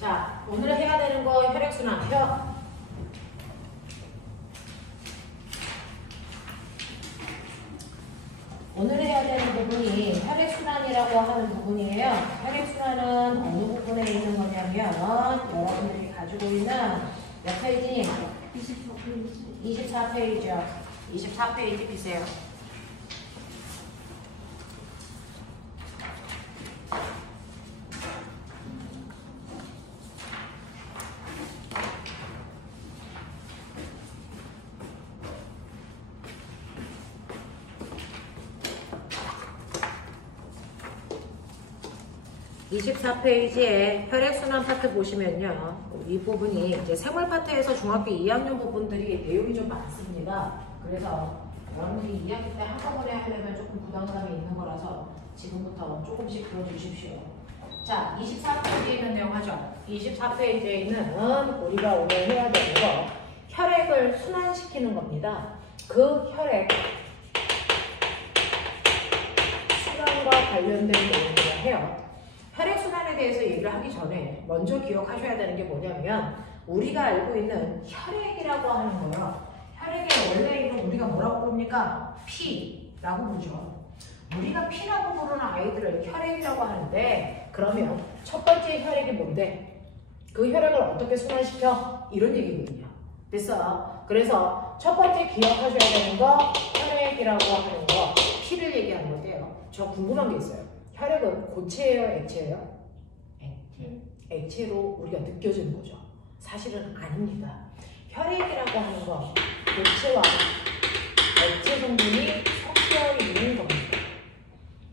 자, 오늘 해야 되는 거 혈액순환. 오늘 해야 되는 부분이 혈액순환이라고 하는 부분이에요. 혈액순환은 어느 부분에 있는 거냐면 여러분들이 가지고 있는 몇 페이지? 24페이지요. 24페이지 피세요. (24페이지에) 혈액순환 파트 보시면요, 이 부분이 이제 생물 파트에서 중학교 2학년 부분들이 내용이 좀 많습니다. 그래서 여러분들이 2학기 때 한꺼번에 하려면 조금 부담감이 있는 거라서 지금부터 조금씩 들어주십시오. 자, 24페이지에 있는 내용 하죠. 24페이지에 있는 우리가 오늘 해야 되는 거 혈액을 순환시키는 겁니다. 그 혈액 순환과 관련된 내용을 해요. 혈액순환에 대해서 얘기를 하기 전에 먼저 기억하셔야 되는 게 뭐냐면 우리가 알고 있는 혈액이라고 하는 거요. 혈액의 원래 이름 우리가 뭐라고 부릅니까? 피라고 부르죠. 우리가 피라고 부르는 아이들을 혈액이라고 하는데 그러면 첫 번째 혈액이 뭔데? 그 혈액을 어떻게 순환시켜? 이런 얘기거든요. 됐어? 그래서 첫 번째 기억하셔야 되는 거 혈액이라고 하는 거 피를 얘기하는 건데요. 저 궁금한 게 있어요. 혈액은 고체예요? 액체예요? 액체로 우리가 느껴지는 거죠. 사실은 아닙니다. 혈액이라고 하는 거 고체와 액체 성분이 섞여 있는 겁니다.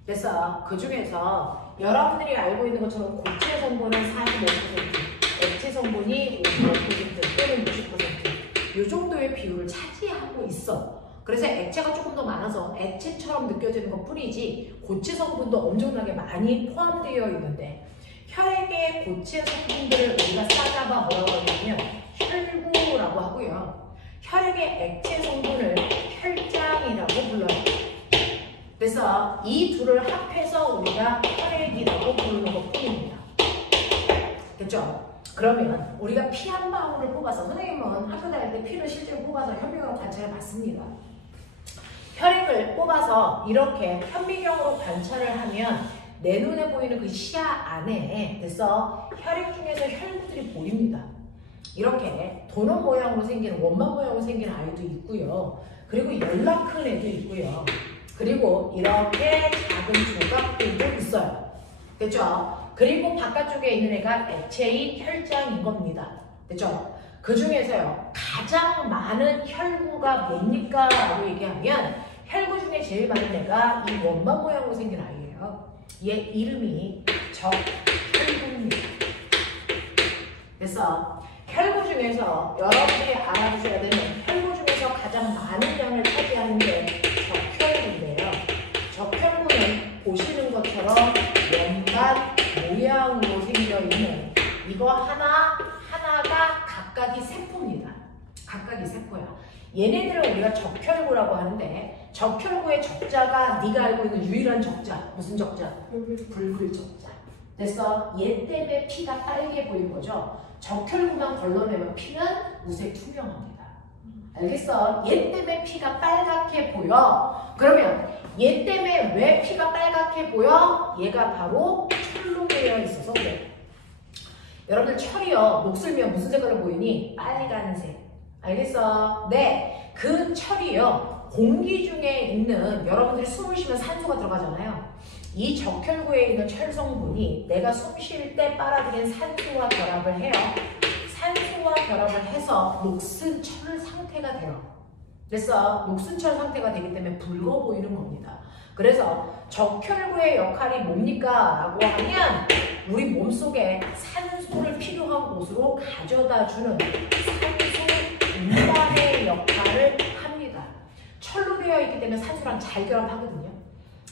그래서 그 중에서 여러분들이 알고 있는 것처럼 고체 성분은 45%, 액체 성분이 55% 또는 60%, 이 정도의 비율을 차지하고 있어. 그래서 액체가 조금 더 많아서 액체처럼 느껴지는 것 뿐이지 고체 성분도 엄청나게 많이 포함되어 있는데 혈액의 고체 성분들을 우리가 싸잡아 뭐라고 하냐면 혈구라고 하고요. 혈액의 액체 성분을 혈장이라고 불러요. 그래서 이 둘을 합해서 우리가 혈액이라고 부르는 것 뿐입니다. 됐죠? 그러면 우리가 피 한 방울을 뽑아서 선생님은 학교 다닐 때 피를 실제로 뽑아서 현미경으로 관찰해 봤습니다. 혈액을 뽑아서 이렇게 현미경으로 관찰을 하면 내 눈에 보이는 그 시야 안에 그래서 혈액 중에서 혈구들이 보입니다. 이렇게 도넛 모양으로 생기는 원만 모양으로 생기는 아이도 있고요. 그리고 연락 큰 애도 있고요. 그리고 이렇게 작은 조각들도 있어요. 됐죠? 그리고 바깥쪽에 있는 애가 액체의 혈장인 겁니다. 됐죠? 그 중에서요, 가장 많은 혈구가 뭡니까? 라고 얘기하면 혈구 중에 제일 많은 애가 이 원만 모양으로 생긴 아이예요. 얘 이름이 적혈구입니다. 그래서 혈구 중에서 여러분들이 알아두셔야 되는 혈구 중에서 가장 많은 양을 차지하는 게 적혈구인데요. 적혈구는 보시는 것처럼 연간 모양으로 생겨있는 이거 하나가 각각이 세포입니다. 각각이 세포야. 얘네들을 우리가 적혈구라고 하는데 적혈구의 적자가 네가 알고 있는 유일한 적자. 무슨 적자? 붉은 적자. 됐어? 얘 때문에 피가 빨개 보인 거죠. 적혈구만 걸러내면 피는 무색 투명합니다. 알겠어? 얘 때문에 피가 빨갛게 보여. 그러면 얘 때문에 왜 피가 빨갛게 보여? 얘가 바로 철로 되어 있어서 그래. 여러분들 철이요. 녹슬면 무슨 색깔로 보이니? 빨간색. 알겠어? 네. 그 철이요. 공기 중에 있는 여러분들이 숨을 쉬면 산소가 들어가잖아요. 이 적혈구에 있는 철 성분이 내가 숨 쉴 때 빨아들인 산소와 결합을 해요. 산소와 결합을 해서 녹슨 철 상태가 돼요. 그래서 녹슨 철 상태가 되기 때문에 붉어 보이는 겁니다. 그래서 적혈구의 역할이 뭡니까? 라고 하면 우리 몸속에 산소를 필요한 곳으로 가져다주는 산소 운반의 역할을 합니다. 철로 되어 있기 때문에 산소랑 잘 결합하거든요.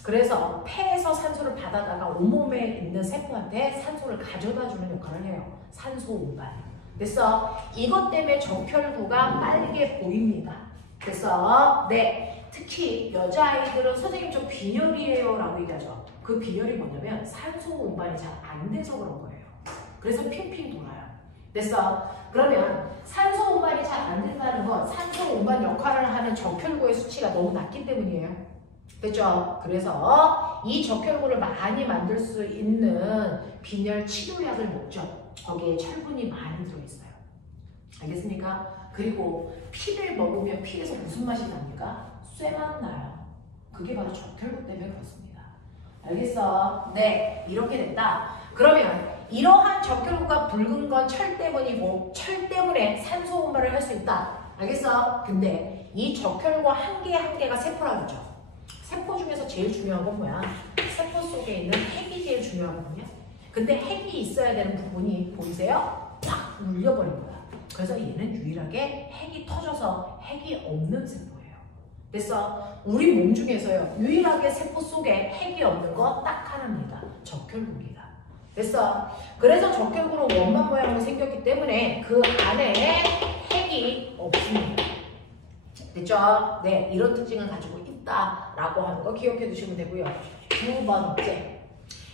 그래서 폐에서 산소를 받아다가 온몸에 있는 세포한테 산소를 가져다주는 역할을 해요. 산소 운반. 그래서 이것 때문에 적혈구가 빨개 보입니다. 그래서 네, 특히 여자아이들은 선생님 저 빈혈이에요 라고 얘기하죠. 그 빈혈이 뭐냐면 산소 운반이 잘 안 돼서 그런 거예요. 그래서 핑핑 돌아요. 됐어? 그러면 산소 운반이 잘 안 된다는 건 산소 운반 역할을 하는 적혈구의 수치가 너무 낮기 때문이에요. 됐죠? 그래서 이 적혈구를 많이 만들 수 있는 빈혈 치료약을 먹죠. 거기에 철분이 많이 들어있어요. 알겠습니까? 그리고 피를 먹으면 피에서 무슨 맛이 납니까? 쇠맛 나요. 그게 바로 적혈구 때문에 그렇습니다. 알겠어? 네, 이렇게 됐다. 그러면 이러한 적혈구가 붉은 건 철 때문이고 철 때문에 산소 운반을 할 수 있다. 알겠어? 근데 이 적혈구 한 개 한 개가 세포라고 그러죠. 세포 중에서 제일 중요한 건 뭐야? 세포 속에 있는 핵이 제일 중요하거든요. 근데 핵이 있어야 되는 부분이 보이세요? 팍 눌려버린 거야. 그래서 얘는 유일하게 핵이 터져서 핵이 없는 세포예요. 그래서 우리 몸 중에서요 유일하게 세포 속에 핵이 없는 거 딱 하나입니다. 적혈구입니다. 됐어? 그래서 적혈구는 원반 모양으로 생겼기 때문에 그 안에 핵이 없습니다. 됐죠? 네, 이런 특징을 가지고 있다라고 하는 거 기억해 두시면 되고요. 두 번째,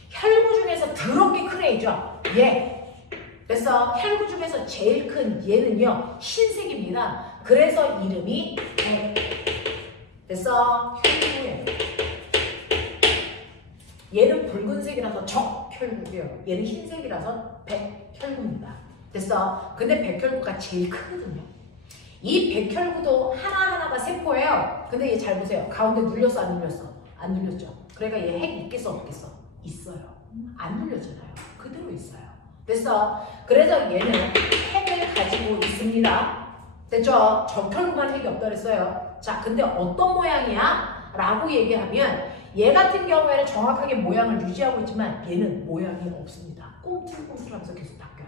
혈구 중에서 더럽게 큰 애죠. 얘. 그래서 혈구 중에서 제일 큰 얘는요 흰색입니다. 그래서 이름이 백. 그래서 혈구예요. 얘는 붉은색이라서 적혈구고요. 얘는 흰색이라서 백혈구입니다. 됐어? 근데 백혈구가 제일 크거든요. 이 백혈구도 하나하나가 세포예요. 근데 얘 잘 보세요. 가운데 눌렸어 안 눌렸어? 안 눌렸죠. 그러니까 얘 핵 있겠어 없겠어? 있어요. 안 눌렸잖아요. 그대로 있어요. 됐어? 그래서 얘는 핵을 가지고 있습니다. 됐죠? 적혈구만 핵이 없다 그랬어요. 자, 근데 어떤 모양이야? 라고 얘기하면 얘 같은 경우에는 정확하게 모양을 유지하고 있지만 얘는 모양이 없습니다. 꿈틀꿈틀하면서 계속 바뀌어요.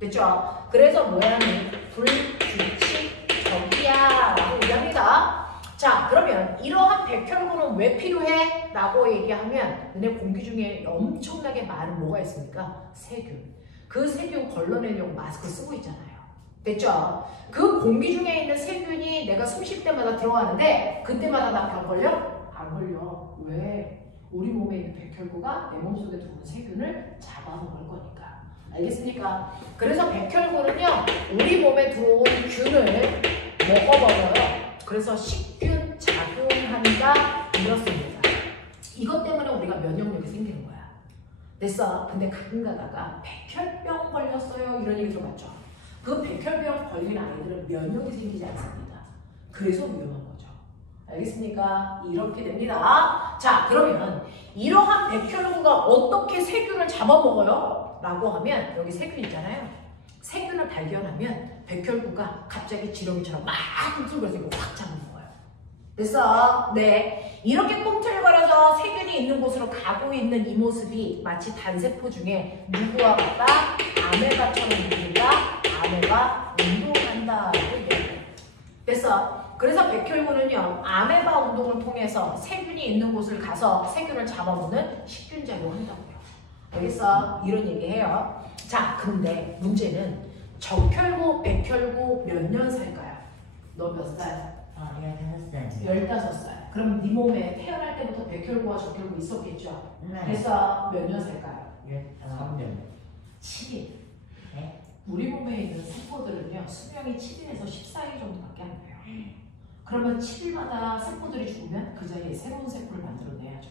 됐죠? 그래서 모양이 불규칙적이야 라고 얘기합니다. 자, 그러면 이러한 백혈구는 왜 필요해? 라고 얘기하면 너네 공기 중에 엄청나게 많은 뭐가 있습니까? 세균. 그 세균 걸러내려고 마스크 쓰고 있잖아요. 됐죠? 그 공기 중에 있는 세균이 내가 숨 쉴 때마다 들어가는데 그때마다 나 병 걸려? 안 걸려. 왜? 우리 몸에 있는 백혈구가 내 몸속에 들어오는 세균을 잡아먹을 거니까. 알겠습니까? 그래서 백혈구는요 우리 몸에 들어온 균을 먹어버려요. 그래서 식균 작용한다 이렇습니다. 이것 때문에 우리가 면역력이 생기는 거야. 됐어? 근데 가끔 가다가 백혈병 걸렸어요 이런 얘기 들어봤죠? 그 백혈병 걸린 아이들은 면역이 생기지 않습니다. 그래서 위험한 거죠. 알겠습니까? 이렇게 됩니다. 자, 그러면 이러한 백혈구가 어떻게 세균을 잡아먹어요? 라고 하면 여기 세균 있잖아요. 세균을 발견하면 백혈구가 갑자기 지렁이처럼 막 꿈틀거려서 이거 확 잡아먹어요. 됐어? 네. 이렇게 꿈틀거려서 세균이 있는 곳으로 가고 있는 이 모습이 마치 단세포 중에 누구와 같다? 아메바처럼 보인다? 아메바 운동한다라고 얘기해요. 됐어? 그래서 백혈구는요 아메바 운동을 통해서 세균이 있는 곳을 가서 세균을 잡아먹는 식균작용을 한다고요. 알겠어? 이런 얘기해요. 자, 근데 문제는 적혈구, 백혈구 몇 년 살까요? 너 몇 살? 15살. 15살. 그럼 네 몸에 태어날 때부터 백혈구와 적혈구 있었겠죠? 네. 그래서 몇 년 살까요? 3년. 7일. 네. 우리 몸에 있는 세포들은요 수명이 7일에서 14일 정도밖에 안 돼요. 그러면 7일마다 세포들이 죽으면 그 자리에 새로운 세포를 만들어내야죠.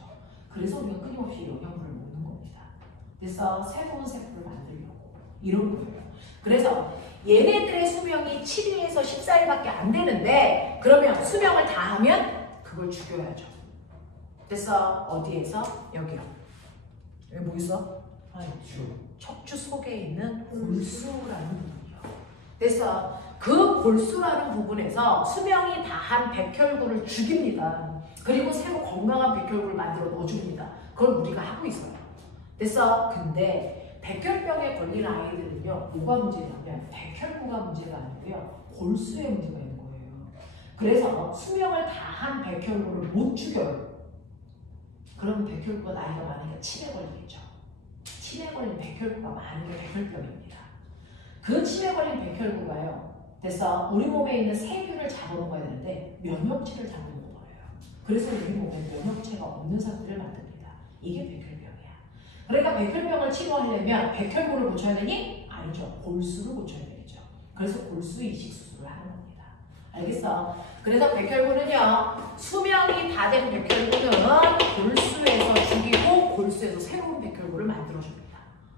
그래서 우리가 끊임없이 영양분을 먹는 겁니다. 그래서 새로운 세포를 만들려고 이런 거예요. 그래서 얘네들의 수명이 7일에서 14일밖에 안 되는데 그러면 수명을 다 하면 그걸 죽여야죠. 그래서 어디에서? 여기요. 여기 뭐 있어? 척추 속에 있는 골수라는 부분이요. 그래서 그 골수라는 부분에서 수명이 다한 백혈구를 죽입니다. 그리고 새로 건강한 백혈구를 만들어 넣어줍니다. 그걸 우리가 하고 있어요. 그래서 근데 백혈병에 걸린 아이들은요 뭐가 문제냐면 백혈구가 문제가 아니고요 골수에 문제가 있는 거예요. 그래서 수명을 다한 백혈구를 못 죽여요. 그러면 백혈구가 나이가 많으니까 치매 걸리겠죠. 치매 걸린 백혈구가 많은 게 백혈병입니다. 그 치매 걸린 백혈구가요. 그래서 우리 몸에 있는 세균을 잡아먹어야 되는데 면역체를 잡아먹어요. 그래서 우리 몸에 면역체가 없는 상태를 만듭니다. 이게 백혈병이야. 그러니까 백혈병을 치료하려면 백혈구를 고쳐야 되니? 아니죠. 골수를 고쳐야 되겠죠. 그래서 골수 이식 수술을 하는 겁니다. 알겠어? 그래서 백혈구는요, 수명이 다 된 백혈구는 골수에서 죽이고 골수에서 새로운 백혈구를 만들어줍니다.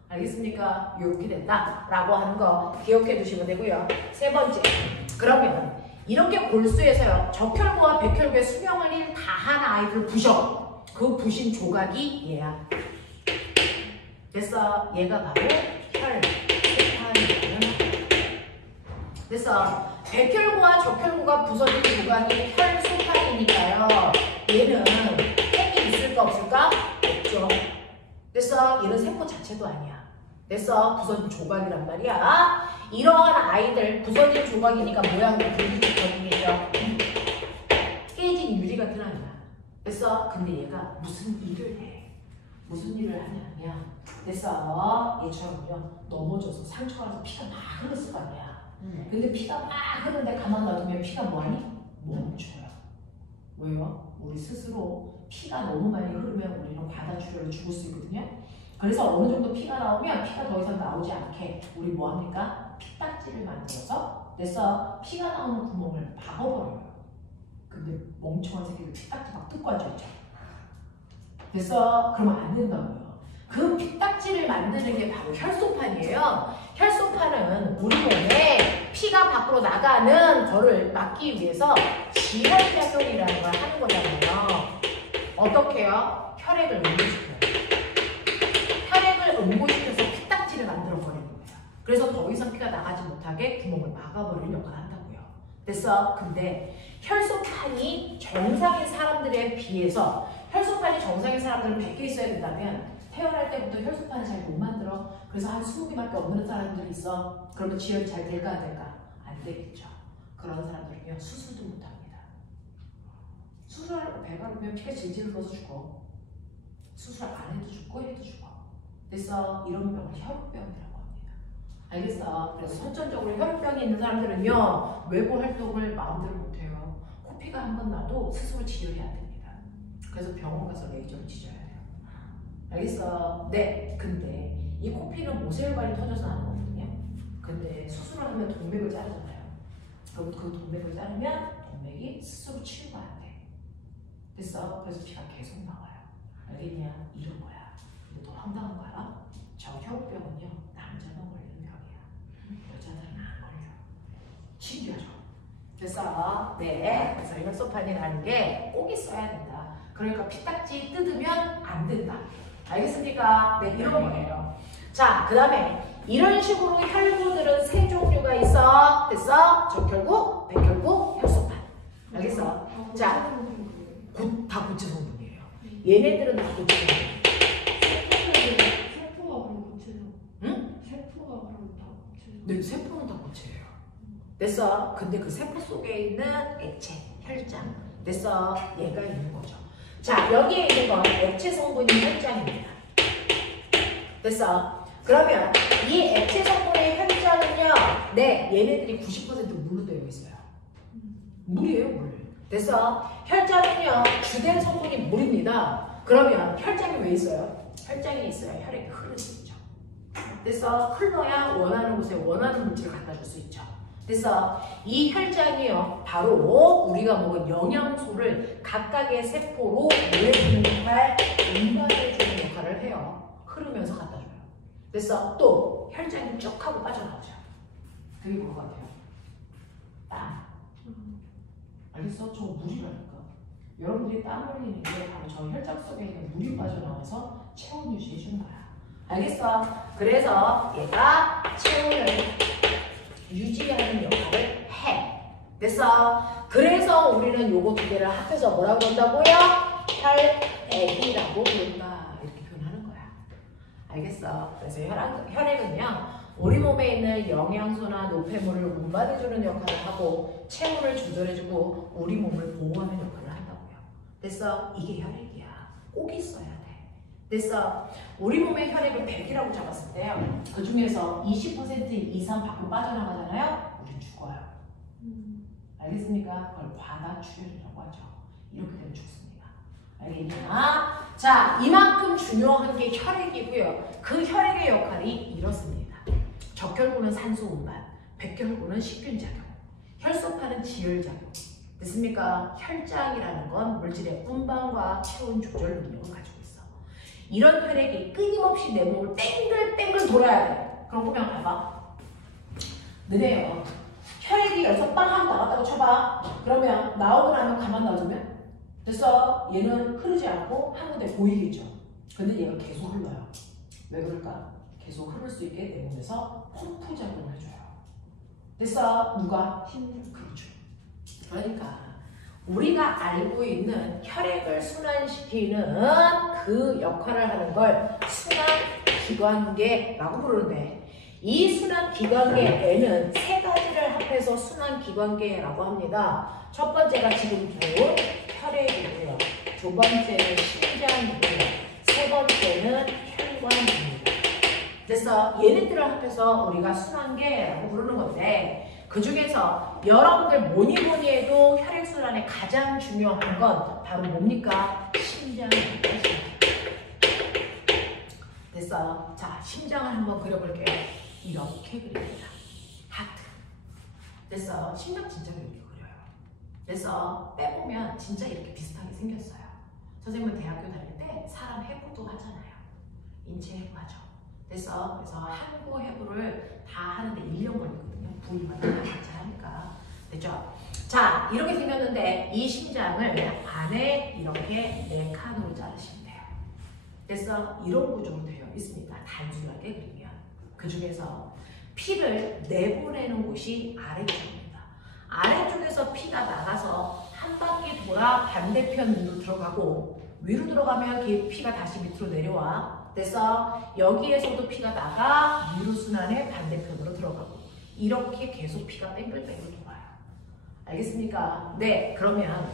알겠습니까? 이렇게 된다라고 하는 거 기억해 두시면 되고요. 세 번째, 그러면 이렇게 골수에서요, 적혈구와 백혈구의 수명을 다한 아이들을 부셔. 그 부신 조각이 얘야. 됐어? 얘가 바로 혈소판이라는. 됐어? 백혈구와 적혈구가 부서진 조각이 혈소판이니까요. 얘는 핵이 있을까 없을까? 없죠. 됐어? 얘는 세포 자체도 아니야. 됐어? 부서진 조각이란 말이야. 이러한 아이들 부서진 조각이니까 모양도 불규칙적이겠죠. 깨진 유리 같은 아이야. 됐어? 근데 얘가 무슨 일을 해? 무슨 일을 하냐? 됐어? 얘처럼요, 넘어져서 상처가 나서 피가 막 흘렀을 거 아니야. 근데 피가 막 흐르는데 가만 놔두면 피가 뭐하니? 멈춰요. 왜요? 우리 스스로 피가 너무 많이 흐르면 우리는 과다출혈로 죽을 수 있거든요. 그래서 어느 정도 피가 나오면 피가 더 이상 나오지 않게 우리 뭐합니까? 피딱지를 만들어서, 됐어? 피가 나오는 구멍을 막아버려요. 근데 멍청한 새끼들 피딱지 막 뜯고 앉아있죠. 됐어? 그러면 안 된다고요. 그 피딱지를 만드는 게 바로 혈소판이에요. 혈소판은 우리 몸에 피가 밖으로 나가는 거를 막기 위해서 지혈작용이라는 걸 하는 거잖아요. 어떻게 해요? 혈액을 응고시켜요. 혈액을 응고시켜서 피딱지를 만들어버리는 거예요. 그래서 더 이상 피가 나가지 못하게 구멍을 막아버리는 역할을 한다고요. 됐어? 근데 혈소판이 정상인 사람들에 비해서, 혈소판이 정상인 사람들은 100개 있어야 된다면 태어날 때부터 혈소판을 잘 못 만들어. 그래서 한 20개밖에 없는 사람들이 있어. 그러면 지혈이 잘 될까 안 될까? 안 되겠죠. 그런 사람들은요, 수술도 못합니다. 수술하려고 배가 아프면 피가 질질 흘러서 죽어. 수술 안 해도 죽고 해도 죽어. 그래서 이런 병을 혈우병이라고 합니다. 알겠어? 그래서 선천적으로 혈우병이 있는 사람들은요, 외부 활동을 마음대로 못해요. 코피가 한 번 나도 스스로 치료해야 됩니다. 그래서 병원 가서 레이저를 찢어야 돼요. 알겠어? 네. 근데 이 코피는 모세혈관이 터져서 나는 거거든요. 근데 수술을 하면 동맥을 자르잖아요. 그럼 그 동맥을 자르면 동맥이 스스로 치유가 안 돼. 됐어? 그래서 피가 계속 나와요. 알겠냐? 이런 거야. 근데 더 황당한 거 알아? 저 혈우병은요, 남자만 걸리는 병이야. 여자들은 안 걸려. 신기하죠? 됐어? 네. 그래서 혈소판이라는 게 꼭 있어야 된다. 그러니까 피딱지 뜯으면 안 된다. 알겠습니까? 네, 이런 거예요. 자, 그 다음에 이런 식으로 혈구들은 세 종류가 있어. 됐어? 적혈구, 백혈구, 혈소판. 알겠어? 자, 다 고체 성분이에요. 얘네들은 다 고체 성분이에요. 세포가 그럼 고체죠? 응? 세포가 그럼 다 고체죠? 네, 세포는 다 고체예요. 됐어? 근데 그 세포 속에 있는 액체, 혈장. 됐어? 얘가 있는 거죠. 자, 여기에 있는 건 액체 성분이 혈장입니다. 됐어? 그러면 이 액체 성분의 혈장은요, 네, 얘네들이 90% 물로 되어 있어요. 물이에요, 물. 됐어? 혈장은요, 주된 성분이 물입니다. 그러면 혈장이 왜 있어요? 혈장이 있어야 혈액이 흐를 수 있죠. 됐어? 흘러야 원하는 곳에 원하는 물질을 갖다 줄 수 있죠. 그래서 이 혈장이요, 바로 우리가 먹은 영양소를 각각의 세포로 모여주는 역할, 운반해주는 역할을 해요. 흐르면서 갖다 줘요. 그래서 또 혈장이 쭉 하고 빠져나오죠. 그게 뭐 같아요? 땀. 알겠어? 저 물이라니까. 여러분들이 땀 흘리는 게 바로 저 혈장 속에 있는 물이 빠져나와서 체온 유지해주는 거야. 알겠어? 그래서 얘가 체온을 유지하는 역할을 해. 됐어? 그래서 우리는 요거 두 개를 합해서 뭐라고 그런다고요? 혈액이라고 부른다. 이렇게 표현하는 거야. 알겠어? 그래서 혈액은요, 우리 몸에 있는 영양소나 노폐물을 운반해주는 역할을 하고 체온을 조절해주고 우리 몸을 보호하는 역할을 한다고요. 됐어? 이게 혈액이야. 꼭 있어야 돼. 됐어? 우리 몸의 혈액을 100이라고 잡았을 때요, 그 중에서 20% 이상 밖으로 빠져나가잖아요? 우린 죽어요. 알겠습니까? 그걸 과다출혈이라고 하죠. 이렇게 되면 죽습니다. 알겠냐? 자, 이만큼 중요한 게 혈액이고요. 그 혈액의 역할이 이렇습니다. 적혈구는 산소 운반, 백혈구는 식균 작용, 혈소판은 지혈 작용. 됐습니까? 혈장이라는 건 물질의 운반과 체온 조절 능력을 가지고 있어. 이런 혈액이 끊임없이 내 몸을 땡글땡글 돌아야 돼. 그럼 보면 봐봐. 너네요. 혈액이 여기서 빵 하면 나갔다고 쳐봐. 그러면 나오고 나면 가만 놔두면 됐어. 얘는 흐르지 않고 한 군데 보이겠죠. 근데 얘가 계속 흘러요. 왜 그럴까? 계속 흐를 수 있게 내 몸에서 펌프 작용을 해줘요. 됐어. 누가? 심장. 그렇죠. 그러니까 우리가 알고 있는 혈액을 순환시키는 그 역할을 하는 걸 순환기관계라고 부르는데 이 순환기관계에는 세 가지를 합해서 순환기관계라고 합니다. 첫 번째가 지금 본 혈액이고요. 두 번째는 심장이고요. 세 번째는 혈관입니다. 그래서 얘네들을 합해서 우리가 순환계라고 부르는 건데 그 중에서 여러분들 뭐니 해도 혈액순환에 가장 중요한 건 바로 뭡니까? 심장입니다. 됐어. 자, 심장을 한번 그려볼게요. 이렇게 그립니다. 하트. 됐어. 심장 진짜 이렇게 그려요. 그래서 빼보면 진짜 이렇게 비슷하게 생겼어요. 선생님은 대학교 다닐 때 사람 해부도 하잖아요. 인체 해부 하죠. 됐어. 그래서 한국 해부를 다 하는데 1년 걸리거든요. 부위마다 잘 하니까. 됐죠? 자, 이렇게 생겼는데 이 심장을 안에 이렇게 4칸으로 자르시면 돼요. 그래서 이런 구조로 되어 있습니다. 단순하게 그리면. 그 중에서 피를 내보내는 곳이 아래쪽입니다. 아래쪽에서 피가 나가서 한 바퀴 돌아 반대편 위로 들어가고 위로 들어가면 피가 다시 밑으로 내려와. 그래서 여기에서도 피가 나가 위로 순환의 반대편으로 들어가고 이렇게 계속 피가 뺑글뺑글 돌아요. 알겠습니까? 네, 그러면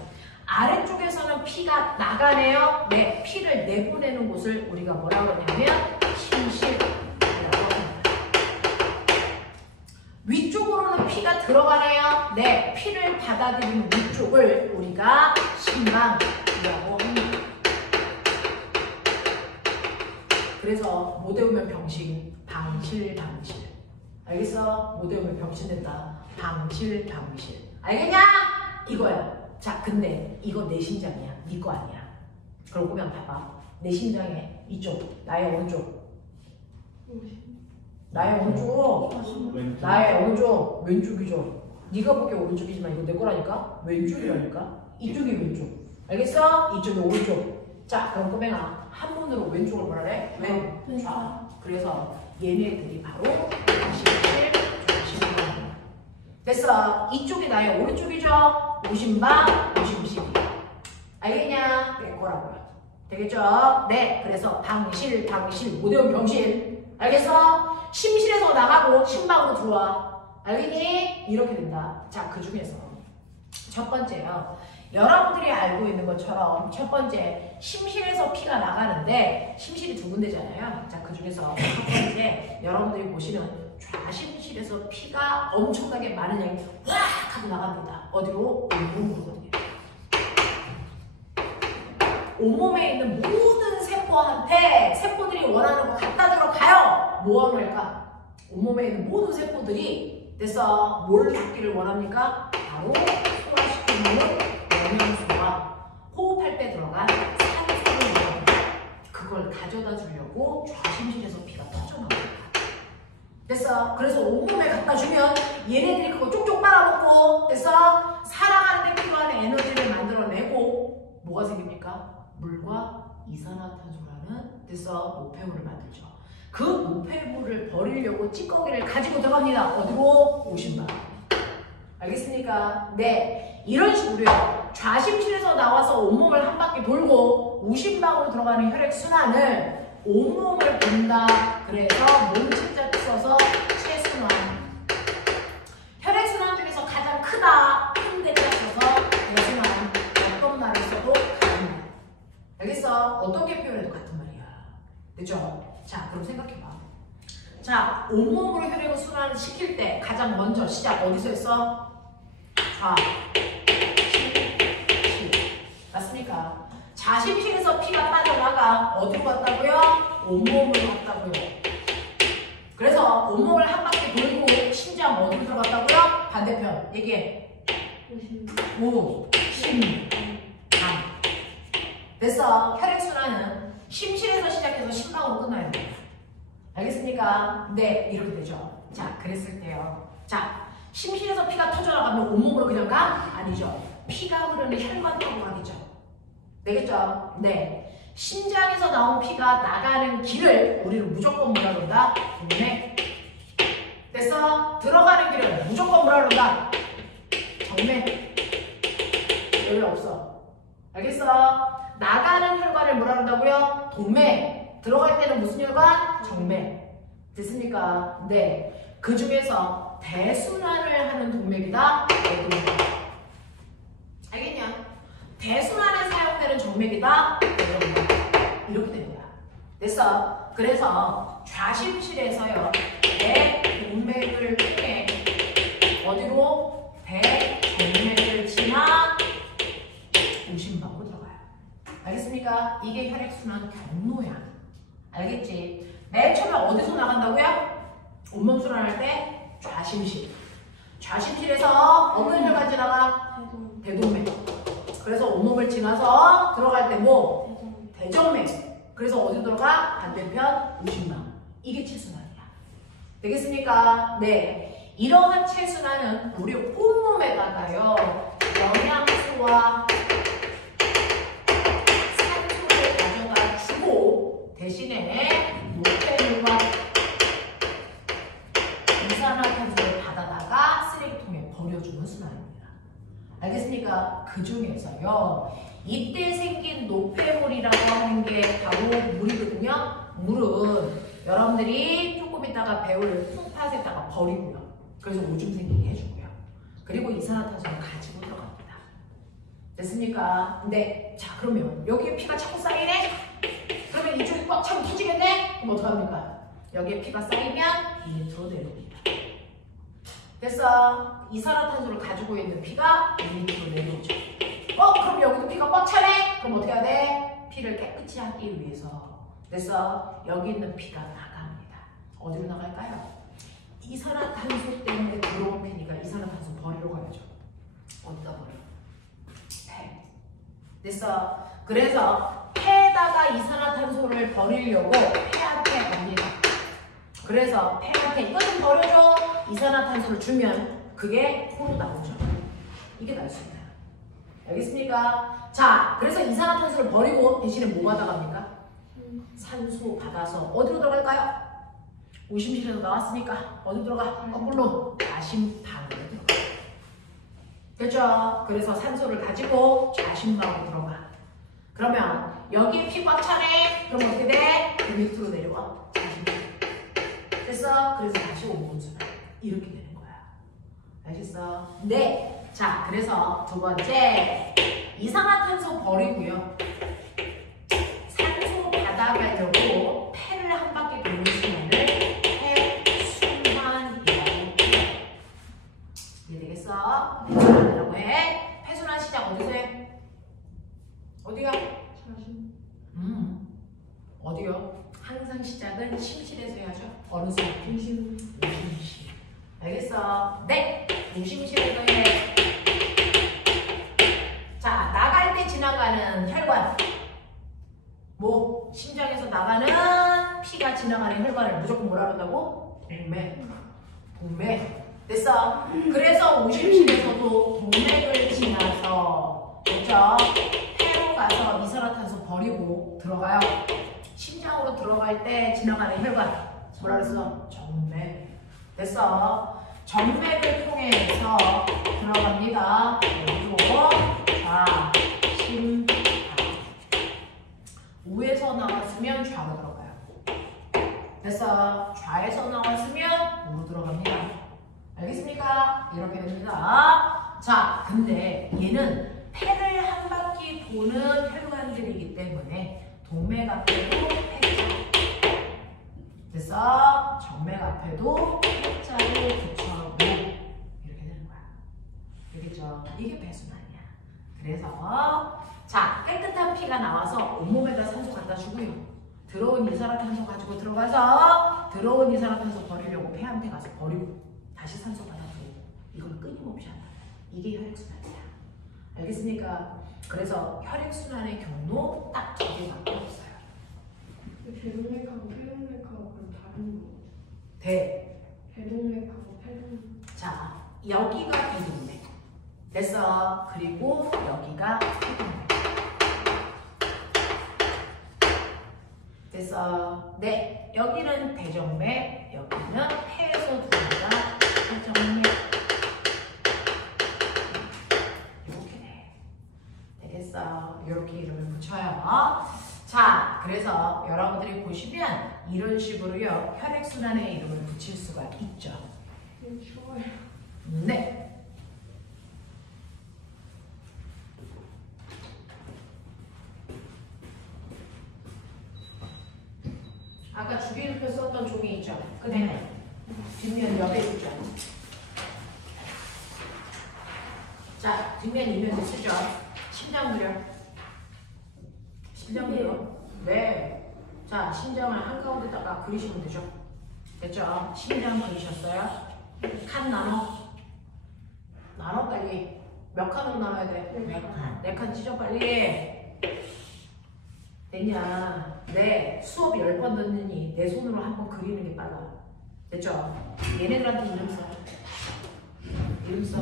아래쪽에서는 피가 나가네요. 네, 피를 내보내는 곳을 우리가 뭐라고 하냐면 심실이라고 합니다. 위쪽으로는 피가 들어가네요. 네, 피를 받아들이는 위쪽을 우리가 심방이라고 합니다. 그래서 못 외우면 병신, 방실. 알겠어? 못 외우면 병신 된다. 방실. 알겠냐? 이거야. 자, 근데 이거 내 심장이야. 네 거 아니야. 그러고 보면 봐봐. 내 심장에 이쪽, 나의 오른쪽. 나의 오른쪽. 나의 오른쪽. 왼쪽이죠. 네가 보기에 오른쪽이지만 이거 내 거라니까? 왼쪽이라니까? 이쪽이 왼쪽. 알겠어? 이쪽이 오른쪽. 자, 그럼 꼬맹아. 한문으로 왼쪽을 뭐라 그래? 왼좌. 그래서 얘네들이 바로 심실, 좌심방. 됐어. 이쪽이 나의 오른쪽이죠? 오심방, 오심실. 알겠냐? 내 거라고요. 되겠죠? 네. 그래서 방실, 못 외우면 병실. 알겠어? 심실에서 나가고 심방으로 들어와. 알겠니? 이렇게 된다. 자, 그 중에서 첫 번째요. 여러분들이 알고 있는 것처럼 첫 번째 심실에서 피가 나가는데 심실이 두 군데잖아요. 자, 그 중에서 첫 번째 여러분들이 보시는 좌심실에서 피가 엄청나게 많은 양이 확 하고 나갑니다. 어디로? 온몸으로거든요. 온몸에 있는 모든 세포한테 세포들이 원하는 거 갖다 들어가요. 뭐 하노일까? 온몸에 있는 모든 세포들이 됐어. 뭘 받기를 원합니까? 바로 소화시키는 영양소와 호흡할 때 들어간 산소를 원합니다. 그걸 가져다 주려고 좌심실에서 피가 터져나옵니다. 됐어. 그래서 온몸에 갖다 주면 얘네들이 그거 쪽쪽 빨아먹고 됐어. 살아가는 데 필요한 에너지를 만들어내고 뭐가 생깁니까? 물과 이산화탄소라는 됐어. 노폐물을 만들죠. 그 노폐물을 버리려고 찌꺼기를 가지고 들어갑니다. 어디로? 오심방. 알겠습니까? 네. 이런 식으로요. 좌심실에서 나와서 온몸을 한 바퀴 돌고 우심방으로 들어가는 혈액순환을 온몸을 본다. 그래서 몸체자 써서 체순환. 혈액순환 중에서 가장 크다. 큰 데자 써서 대순환. 어떤 말을 써도 같은 말. 알겠어? 어떻게 표현해도 같은 말이야. 됐죠? 자, 그럼 생각해봐. 자, 온몸으로 혈액을 순환을 시킬 때 가장 먼저 시작 어디서 했어? 좌, 실. 맞습니까? 좌심실에서 피가 빠져나가 어디로 갔다고요? 온몸으로 갔다고요. 그래서 온몸을 한 바퀴 돌고 심장 어디로 들어갔다고요? 반대편 얘기해. 오, 심, 간. 됐어. 혈액순환은 심실에서 시작해서 심방으로 끝나야 돼요. 알겠습니까? 네, 이렇게 되죠. 자, 그랬을 때요. 자, 심실에서 피가 터져나가면 온몸으로 그냥 가? 아니죠. 피가 흐르는 혈관 타고 가겠죠. 되겠죠? 네. 심장에서 나온 피가 나가는 길을 우리는 무조건 뭐라 그런다? 동맥. 됐어? 들어가는 길을 무조건 뭐라 그런다? 정맥. 여기 없어. 알겠어? 나가는 혈관을 뭐라 그런다고요? 동맥. 들어갈 때는 무슨 혈관? 정맥. 됐습니까? 네. 그 중에서 대순환을 하는 동맥이다. 대동맥. 알겠냐? 대순환에 사용되는 정맥이다. 대동맥. 이렇게 된 거야. 됐어? 그래서 좌심실에서요. 대동맥을 통해 어디로? 대정맥을 지나 오심방으로 들어가요. 알겠습니까? 이게 혈액순환 경로야. 알겠지? 맨 처음에 어디서 나간다고요? 온몸 순환할 때 좌심실. 좌심실에서 어느 혈관 지나가? 대동맥. 그래서 온몸을 지나서 들어갈 때 뭐? 대정맥. 그래서 어디 들어가? 반대편 오심방. 이게 체순환이야. 되겠습니까? 네. 이러한 체순환은 우리 온몸에다가요. 영양소와 산소를 가져다 주고 대신에 노폐물과 이산화탄소를 받아다가 쓰레기통에 버려주는 순환입니다. 알겠습니까? 그 중에서요. 이때 생긴 노폐물이라고 하는 게 바로 물이거든요. 물은 여러분들이 조금 있다가 배울 콩팥에다가 버리고요. 그래서 오줌 생기게 해주고요. 그리고 이산화탄소를 가지고 들어갑니다. 됐습니까? 네. 자, 그러면 여기에 피가 자꾸 쌓이네? 그러면 이쪽이 꽉 차면 터지겠네? 그럼 어떡합니까? 여기에 피가 쌓이면 이 밑으로 내려옵니다. 됐어? 이산화탄소를 가지고 있는 피가 이 밑으로 내려오죠. 그럼 여기도 피가 꽉 차네? 그럼 어떻게 해야 돼? 피를 깨끗이 하기 위해서. 됐어? 여기 있는 피가 나갑니다. 어디로 나갈까요? 이산화탄소 때문에 들어온 피니까 이산화탄소 버리러 가야죠. 어디다 버려? 폐. 됐어? 그래서 폐에다가 이산화탄소를 버리려고 폐한테 갑니다. 그래서 폐한테 이거 좀 버려줘. 이산화탄소를 주면 그게 코로 나오죠. 이게 날 수 있나요? 알겠습니까? 자, 그래서 이산화탄소를 버리고 대신에 뭐 받아갑니까? 산소 받아서 어디로 들어갈까요? 오심실에서 나왔으니까 어디 들어가? 거꾸로 좌심방으로 들어가. 됐죠? 그래서 산소를 가지고 좌심방으로 들어가. 그러면 여기에 피 꽉 차네? 그럼 어떻게 돼? 그 밑으로 내려와. 좌심방. 됐어? 그래서 다시 온몸순환. 이렇게 되는 거야. 알겠어? 네. 자, 그래서 두 번째. 이산화탄소 버리고요. 산소 받아가려고 폐를 한 바퀴 도는 순환을 폐순환이라고 해. 이해되겠어? 폐순환이라고 해. 폐순환 시작 어디서 해? 어디요? 어디요? 항상 시작은 심실에서 해야죠. 어느 수? 오심실. 알겠어? 네. 오심실에서 해. 자, 나갈 때 지나가는 혈관. 뭐 심장에서 나가는 피가 지나가는 혈관을 무조건 뭐라 그런다고? 동맥. 동맥. 됐어? 그래서 오심실에서도 동맥을 지나서 그렇죠? 폐로 가서 이산화탄소 버리고 들어가요. 심장으로 들어갈 때 지나가는 혈관 뭐라 그랬어? 정맥. 됐어? 정맥을 통해서 들어갑니다. 여기로 좌심방. 우에서 나왔으면 좌로 들어가요. 됐어? 좌에서 나왔으면 우로 들어갑니다. 알겠습니까? 이렇게 됩니다. 자, 근데 얘는 폐를 한 바퀴 도는 혈관들이기 때문에 동맥 앞에도 폐자. 됐어? 정맥 앞에도 폐자를 붙여고 이렇게 되는 거야. 알겠죠? 이게 배순환이야. 그래서 자, 깨끗한 피가 나와서 온몸에다 산소 갖다 주고요. 들어온 이산화탄소 가지고 들어가서 들어온 이산화탄소 버리려고 폐한테 가서 버리고 다시 산소 받아주고 이걸 끊임없이 한다. 이게 혈액순환이야. 알겠습니까? 그래서 혈액순환의 경로 딱 두 개밖에 없어요. 대동맥하고 폐동맥하고 그럼 다른 거. 대동맥하고 폐동맥. 자, 여기가 대동맥. 됐어. 그리고 여기가 폐동맥. 됐어. 네. 여기는 대정맥, 여기는 폐에서 들어가 대정맥. 이렇게 돼. 되겠어. 이렇게 이름을 붙여요. 자, 그래서 여러분들이 보시면 이런 식으로요. 혈액순환의 이름을 붙일 수가 있죠. 좋아요. 네. 아까 주기율표 썼던 종이 있죠? 그대로 뒷면 옆에 있죠? 자, 뒷면 이면에 쓰죠? 심장 그려. 심장 그려. 네. 자, 심장을 한가운데다가 그리시면 되죠? 됐죠? 심장 그리셨어요? 칸 나눠. 나눠 빨리. 몇 칸으로 나눠야 돼? 네 칸. 4칸 찢어 빨리. 됐냐? 네, 수업 10번 듣느니 내 손으로 한번 그리는 게 빨라. 됐죠? 얘네들한테 이름 써. 이름 써.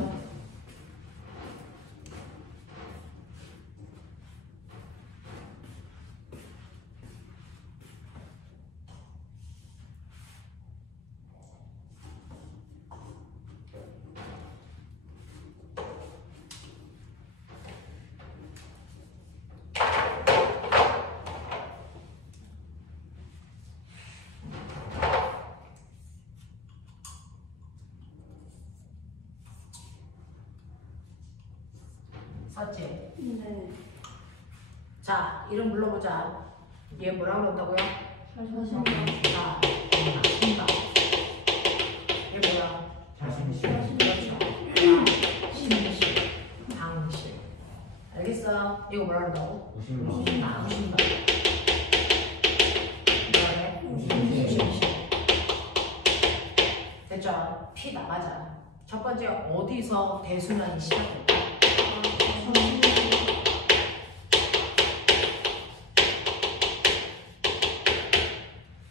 썼지? 네. 자, 이름 불러보자. 얘 뭐라 그런다고요? 자신감. 자, 신발. 얘 뭐야? 자신심. 그렇죠. 신실, 방실. 알겠어? 이거 뭐라 그런다고? 우심방. 신발. 뭐래? 우심실. 됐죠? 피 나가자. 첫 번째 어디서 대순환이 시작될까?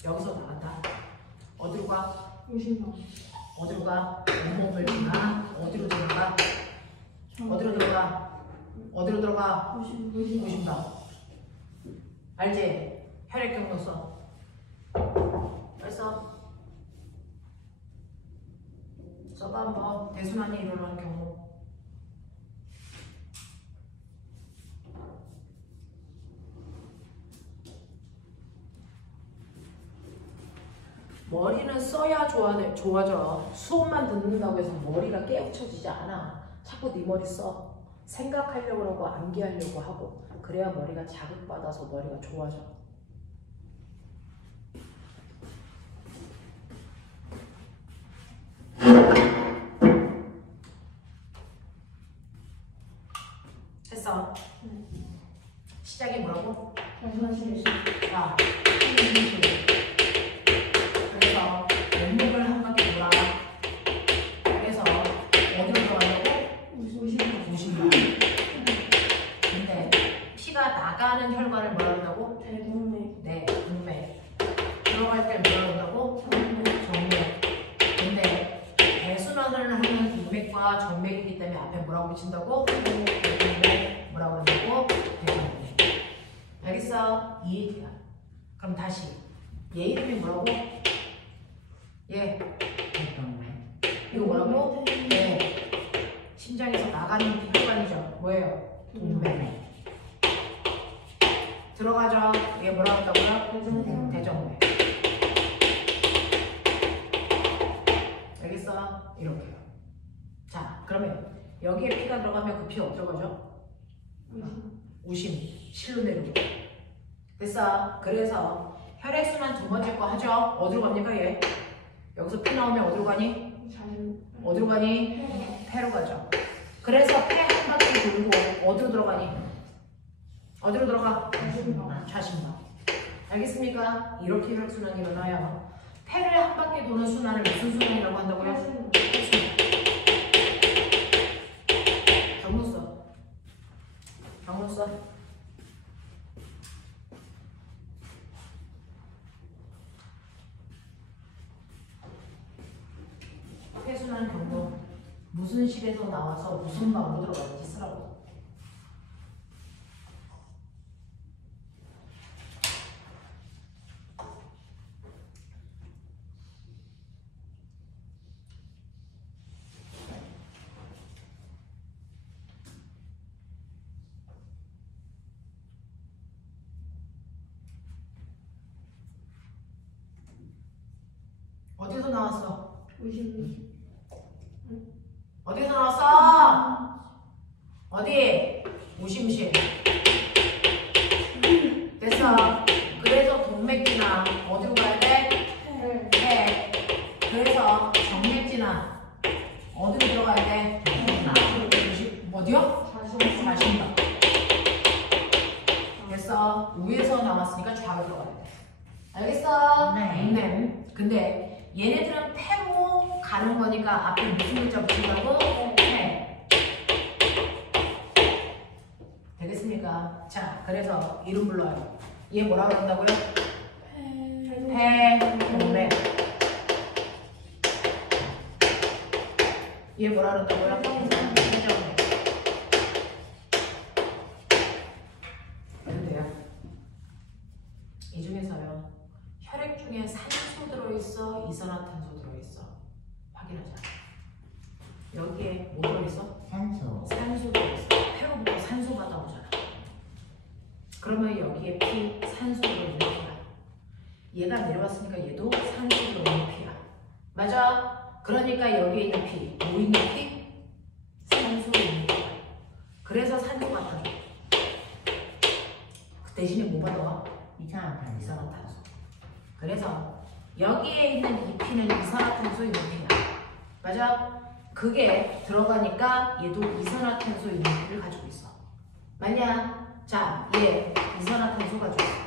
여기서 나간다. 어디로 가? 우심방. 어디로 가? 온몸을 지나 어디로 들어가? 어디로 들어가? 어디로 들어가? 우심방. 보신다. 알지? 혈액 경로 써. 벌써 써봐 한번. 대순환이 일어나는 경로. 머리는 써야 좋아져. 수업만 듣는다고 해서 머리가 깨우쳐지지 않아. 자꾸 네 머리 써. 생각하려고 하고 암기하려고 하고. 그래야 머리가 자극받아서 머리가 좋아져. 됐어. 시작이 뭐라고? 자신심. 자, 그래서 몸무게를 한 바퀴 돌아. 그래서 어디로 들어가려고? 우심방. 우심방. 근데 피가 나가는 혈관을 뭐라 그런다고? 대동맥. 네, 동맥. 들어갈 때 뭐라 그런다고? 정맥. 근데 대순환을 하는 동맥과 정맥이기 때문에 앞에 뭐라고 붙인다고? 대동맥. 뭐라고 그런다고? 대정맥. 알겠어? 이 얘기야. 그럼 다시 얘 이름이 뭐라고? 얘 대동맥. 이거 뭐라고? 네. 심장에서 나가는 혈관이죠. 뭐예요? 동맥. 들어가죠. 얘 뭐라고 한다고요? 대정맥. 알겠어? 이렇게요. 자, 그러면 여기에 피가 들어가면 그 피 어디로 가죠? 우심, 실로 내려오고. 됐어. 그래서 혈액순환 두 번째 거 하죠. 어디로 갑니까 얘? 여기서 피 나오면 어디로 가니? 자신. 어디로 가니? 폐로 가죠. 그래서 폐 한 바퀴 돌고 어디로 들어가니? 어디로 들어가? 자신감. 좌심방. 알겠습니까? 이렇게 혈액순환이 일어나요. 폐를 한 바퀴 도는 순환을 무슨 순환이라고 한다고요? 혈순환. 혈순환. 경로 써. 경로 써. 폐순환 경로. 무슨 실에서 나와서 무슨 방으로 들어가는지 쓰라고. 어디서 나왔어? 의심. 어디서 나왔어? 어디? 오심실. 됐어. 그래서 동맥지나 어디로 가야 돼? 혈. 폐. 그래서 정맥지나 어디로 들어가야 돼? 어디요? 자신감. 좌심방. 됐어. 위에서 나왔으니까 좌로 들어가야 돼. 알겠어? 네. 근데 얘네들은 폐로 가는 거니까 앞에 무슨 글자 붙인다고? 폐. 되겠습니까? 자, 그래서 이름 불러요. 얘 뭐라 그런다고요? 폐, 동맥. 얘 뭐라 그런다고요? 폐정맥. 해도 돼요. 이 중에서요. 혈액 중에 산소 들어있어, 이산화탄소 들어있어. 확인하자. 여기에 뭐 들어있어? 산소. 산소 들어있어. 폐로부터 산소가 나오잖아. 그러면 여기에 피, 산소 들어있는 피야. 얘가 내려왔으니까 얘도 산소 들어있는 피야. 맞아? 그러니까 여기에 있는 피, 뭐 있는 피? 산소 있는 피야. 그래서 산소가 들어. 그 대신에 뭐 받아와? 이산화탄소. 이산화탄소. 그래서 여기에 있는 이 피는 이산화탄소 있는 피야. 맞아? 그게 들어가니까 얘도 이산화탄소 있는 피를 가지고 있어. 맞냐? 자, 얘 이산화탄소 가지고 있어.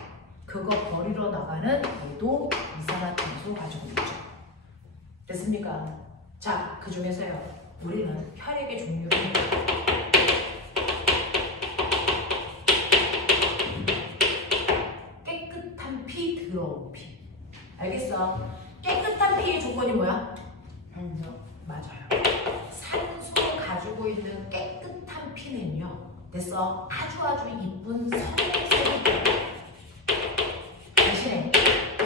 그거 버리러 나가는 얘도 이산화탄소 가지고 있죠. 됐습니까? 자, 그 중에서요. 우리는 혈액의 종류를 깨끗한 피, 더러운 피. 알겠어? 깨끗한 피의 조건이 뭐야? 산소. 맞아요. 산소 가지고 있는 깨끗한 피는요. 됐어? 아주 이쁜 선색이에요. 대신에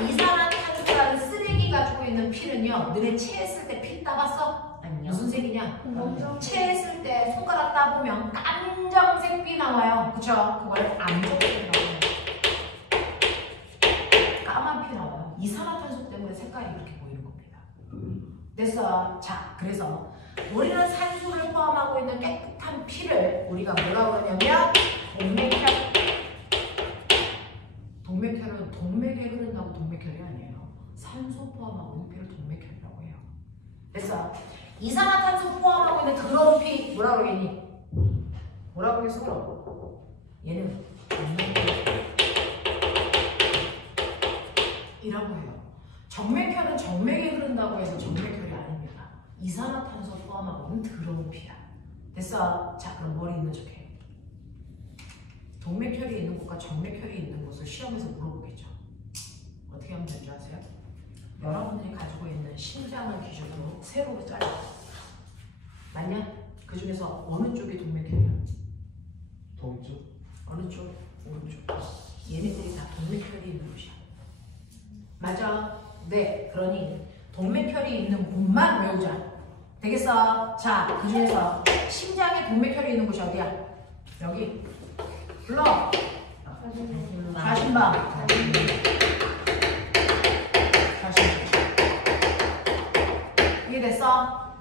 이산화탄소라는 쓰레기 가지고 있는 피는요. 너네 체했을 때 피 따봤어? 아니요. 무슨 색이냐? 검정. 체했을 때 손가락 따보면 깜정색 피 나와요. 그쵸? 그걸 암정색이라고 해요. 까만 피 나와요. 이산화탄소 때문에 색깔이 이렇게 보이는 겁니다. 됐어. 자, 그래서 우리는 산소를 포함하고 있는 깨끗한 피를 우리가 뭐라고 하냐면 동맥혈. 동맥혈은 동맥에 흐른다고 동맥혈이 아니에요. 산소 포함하고 있는 피를 동맥혈이라고 해요. 됐어. 이산화탄소 포함하고 있는 더러운 피 뭐라고 그러니? 뭐라고 그랬어 그럼? 얘는 정맥혈이라고 해요. 정맥혈은 정맥에 흐른다고 해서 정맥혈이 아닙니다. 이산화탄소 포함하고 있는 더러운 피야. 됐어? 자, 그럼 머리 있는 척해. 동맥혈이 있는 곳과 정맥혈이 있는 곳을 시험에서 물어보겠죠. 어떻게 하면 되는지 아세요? 여러분들이 가지고 있는 심장을 기준으로 세로로 잘라. 맞냐? 그 중에서 어느 쪽이 동맥혈이야? 동쪽? 어느 쪽? 오른쪽. 얘네들이 다 동맥혈이 있는 곳이야. 맞아? 네. 그러니 동맥혈이 있는 곳만 외우자. 되겠어? 자, 그 중에서 심장에 동맥혈이 있는 곳이 어디야? 여기. 불러. 좌심방. 이해됐어?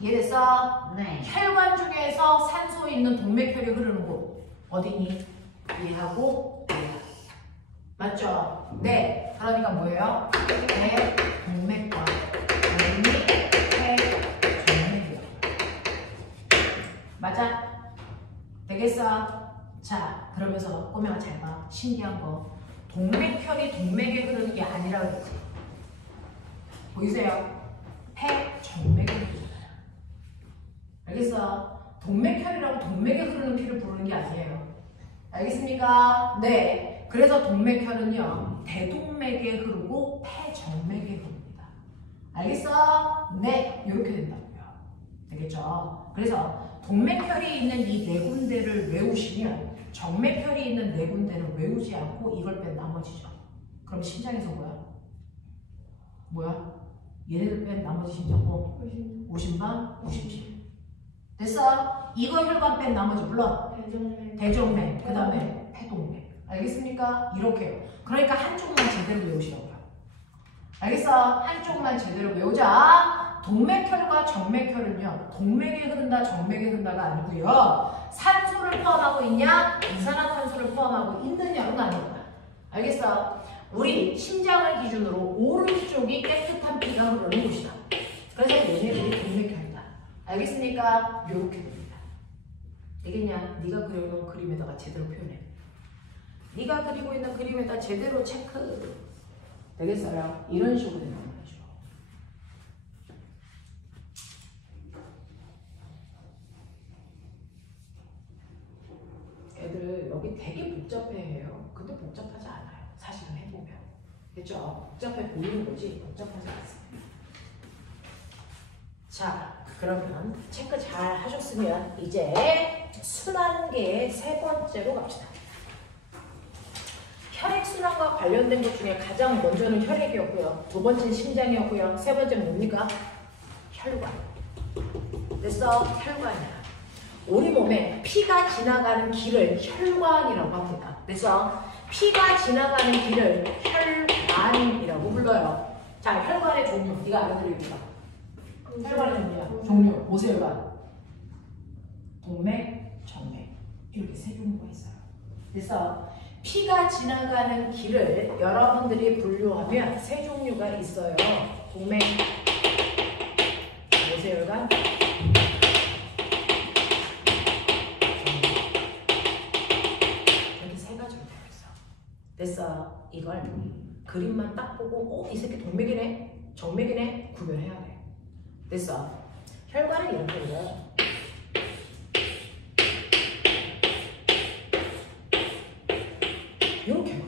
이해됐어? 네. 혈관 중에서 산소 있는 동맥혈이 흐르는 곳 어디니? 얘하고 얘. 맞죠? 네. 그러니까 뭐예요? 배, 동맥과 어디니? 폐, 정맥이요. 알겠어? 자, 그러면서 꼬맹아 잘 봐. 신기한 거. 동맥혈이 동맥에 흐르는 게 아니라 그랬지. 보이세요? 폐 정맥에 흐르는 거야. 알겠어? 동맥혈이라고 동맥에 흐르는 피를 부르는 게 아니에요. 알겠습니까? 네. 그래서 동맥혈은요, 대동맥에 흐르고 폐정맥에 흐릅니다. 알겠어? 네. 이렇게 된다고요. 되겠죠? 그래서 동맥혈이 있는 이 네 군데를 외우시면 정맥혈이 있는 네 군데는 외우지 않고 이걸 뺀 나머지죠. 그럼 심장에서 뭐야? 얘네들 뺀 나머지 심장고 오심방, 오심실. 됐어? 이거 혈관 뺀 나머지 물론 대정맥, 그 다음에 폐동맥. 알겠습니까? 이렇게요. 그러니까 한쪽만 제대로 외우시라고요. 알겠어? 한쪽만 제대로 외우자. 동맥혈과 정맥혈은요, 동맥에 흐른다, 정맥에 흐른다가 아니고요. 산소를 포함하고 있냐, 이산화탄소를 포함하고 있느냐는 아닌 거야. 알겠어? 우리 심장을 기준으로 오른쪽이 깨끗한 피가 흐르는 곳이다. 그래서 얘네들이 동맥혈이다. 알겠습니까? 이렇게 됩니다. 되겠냐? 네가 그려놓은 그림에다가 제대로 표현해. 네가 그리고 있는 그림에다 제대로 체크. 되겠어요? 이런 식으로 된단 말이죠. 애들 여기 되게 복잡해해요. 근데 복잡하지 않아요. 사실은 해보면. 그렇죠? 복잡해 보이는 거지 복잡하지 않습니다. 자, 그러면 체크 잘 하셨으면 이제 순환계의 세 번째로 갑시다. 혈액순환과 관련된 것 중에 가장 먼저는 혈액이었고요. 두 번째는 심장이었고요. 세 번째는 뭡니까? 혈관. 됐어? 혈관이야. 우리 몸에 피가 지나가는 길을 혈관이라고 합니다. 그래서 피가 지나가는 길을 혈관이라고 불러요. 자, 혈관의 종류 네가 알아들으니까. 혈관의 종류야. 종류 모세혈관, 동맥, 정맥 이렇게 세 종류가 있어요. 그래서 피가 지나가는 길을 여러분들이 분류하면 세 종류가 있어요. 동맥, 모세혈관, 이렇게 세 가지로 되어 있어. 됐어. 이걸 그림만 딱 보고 이 새끼 동맥이네, 정맥이네 구별해야 돼. 됐어. 혈관은 이렇게 그려요. 이렇게.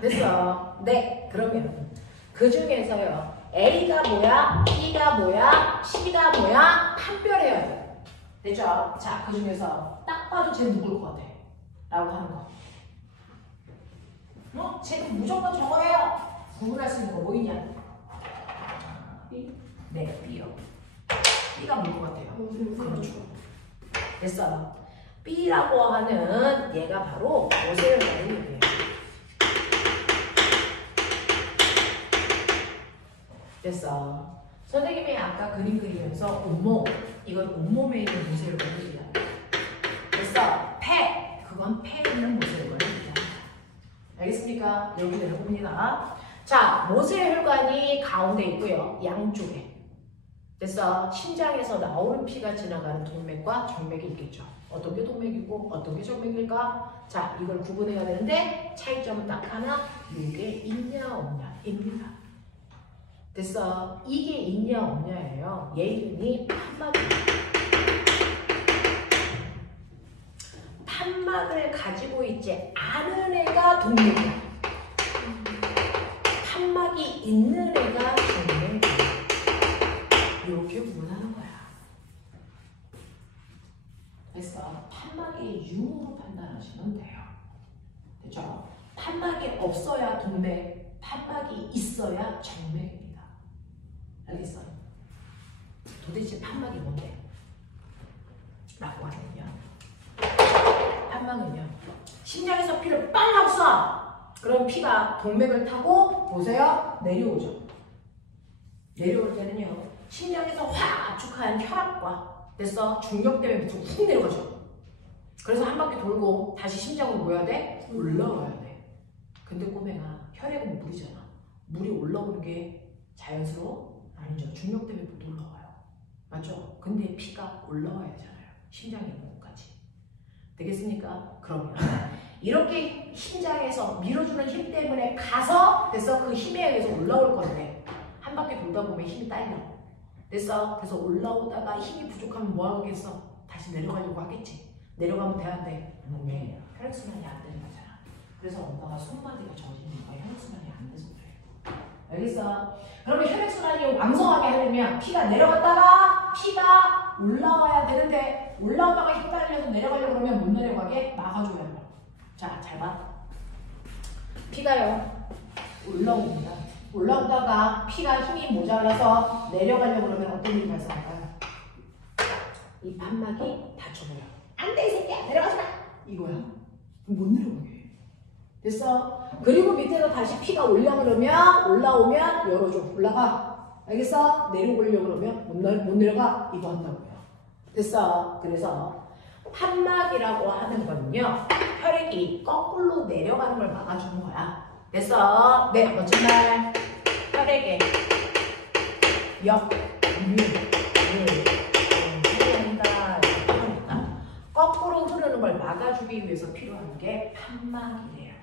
됐어. 네. 그러면 그 중에서요. A가 뭐야? B가 뭐야? C가 뭐야? 판별해야 돼. 됐죠? 자, 그 중에서 딱 봐도 쟤는 누굴 것 같아? 라고 하는 거. 쟤는 무조건 저거예요. 구분할 수 있는 거 뭐 있냐? B? 네, B요. B가 뭘 것 같아요? 그렇죠. 됐어. B라고 하는 얘가 바로 모세혈관을 얘기해요. 됐어. 선생님이 아까 그림 그리면서 온몸, 이건 온몸에 있는 모세혈관을 얘기합니다. 됐어. 폐, 그건 폐에 있는 모세혈관을 얘기합니다. 알겠습니까? 여기 내려봅니다. 자, 모세혈관이 가운데 있고요. 양쪽에. 됐어. 심장에서 나오는 피가 지나가는 동맥과 정맥이 있겠죠. 어떤 게 동맥이고 어떤 게 정맥일까? 자, 이걸 구분해야 되는데 차이점은 딱 하나. 이게 있냐 없냐입니다. 됐어. 이게 있냐 없냐예요. 얘 이름이 판막입니다. 판막을 가지고 있지 않은 애가 동맥이야. 판막이 있는 애가 정맥이야. 이렇게 구분하는 거야. 됐어. 판막의 유무로 판단하시면 돼요. 됐죠? 판막이 없어야 동맥, 판막이 있어야 정맥입니다. 알겠어? 도대체 판막이 뭔데? 라고 하면요. 판막은요. 심장에서 피를 빵 하고 쏴! 그럼 피가 동맥을 타고 보세요. 내려오죠. 내려올 때는요. 심장에서 확 압축한 혈압과 됐어? 중력 때문에 훅 내려가죠. 그래서 한 바퀴 돌고 다시 심장으로 뭐야 돼? 올라와야 돼. 근데 꼬맹아, 혈액은 물이잖아. 물이 올라오는 게 자연스러워? 아니죠. 중력 때문에 못 올라와요. 맞죠? 근데 피가 올라와야 되잖아요. 심장에 있는 것까지. 되겠습니까? 그러면 이렇게 심장에서 밀어주는 힘 때문에 가서 됐어? 그 힘에 의해서 올라올 건데 한 바퀴 돌다 보면 힘이 딸려. 됐어? 그래서 올라오다가 힘이 부족하면 뭐 하겠어? 다시 내려가려고 하겠지. 내려가면 돼, 안 돼? 안 돼. 혈액순환이 안 되는 거잖아. 그래서 엄마가 손바닥에 젖으니까 혈액순환이 안 돼서 그래. 알겠어? 그러면 혈액순환이 왕성하게 하려면 피가 내려갔다가 피가 올라와야 되는데 올라오다가 힘 딸려서 내려가려고 그러면 못 내려가게 막아줘야 돼. 자, 잘 봐. 피가요 올라옵니다. 올라오다가 피가 힘이 모자라서 내려가려고 그러면 어떤 일이 발생할까요? 이 판막이 다쳐버려. 안 돼, 이 새끼야! 내려가지 마! 이거야. 못 내려가게 해. 됐어? 그리고 밑에서 다시 피가 올라오면 열어줘. 올라가. 알겠어? 내려오려고 그러면 못 내려가. 이거 한다고요. 됐어? 그래서 판막이라고 하는 거는요, 혈액이 거꾸로 내려가는 걸 막아주는 거야. 됐어? 네, 멋진 말. 혈액의 역류를 처리한다. 그러니까 거꾸로 흐르는 걸 막아주기 위해서 필요한 게 판막이래요.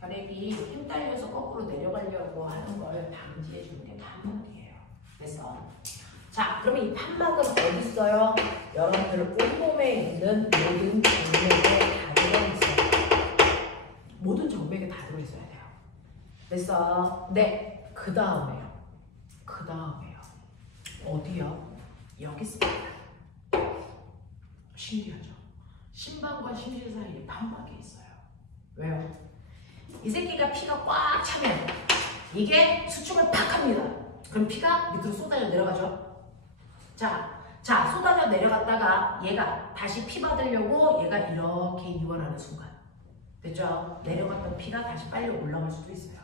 혈액이 힘 딸려서 거꾸로 내려가려고 하는 걸 방지해 주는 게 판막이에요. 그래서 자, 그러면 이 판막은 어디 있어요? 여러분들 온몸에 있는 모든 정맥에 다 들어있어요. 모든 정맥에 다 들어있어야 돼요. 그래서 네, 그 다음에요. 어디요? 여기 있습니다. 신기하죠? 심방과 심실 사이에 판막이 있어요. 왜요? 이 새끼가 피가 꽉 차면 이게 수축을 팍 합니다. 그럼 피가 밑으로 쏟아져 내려가죠. 자, 쏟아져 내려갔다가 얘가 다시 피 받으려고 얘가 이렇게 이완하는 순간. 됐죠? 내려갔던 피가 다시 빨리 올라갈 수도 있어요.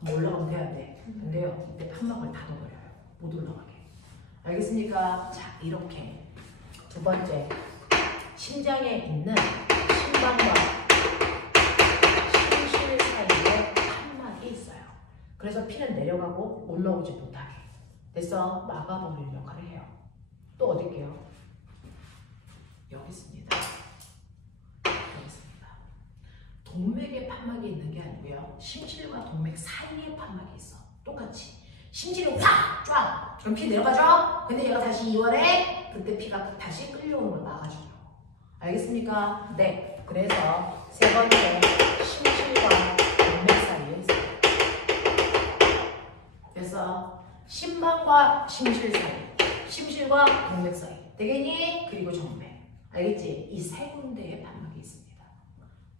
그럼 올라가면 돼야 돼. 안 돼요. 이때 판막을 닫아버려요. 못 올라가게. 알겠습니까? 자, 이렇게 두 번째, 심장에 있는 심방과 심실 사이에 판막이 있어요. 그래서 피는 내려가고 올라오지 못하게. 됐어? 막아버릴 역할을 해요. 또 어디 있게요? 여기 있습니다. 여기 있습니다. 동맥에 판막이 있는 게 아니고요. 심실과 동맥 사이에 판막이 있어. 똑같이. 심실이 확! 쫙! 그럼 피 내려가죠? 근데 얘가 다시 이완해? 그때 피가 다시 끌려오는 걸 막아줘요. 알겠습니까? 네. 그래서 세 번째, 심실과 동맥 사이에 있어요. 그래서 심방과 심실 사이, 심실과 동맥 사이, 되겠니? 그리고 정맥. 알겠지? 이 세 군데에 판막이 있습니다.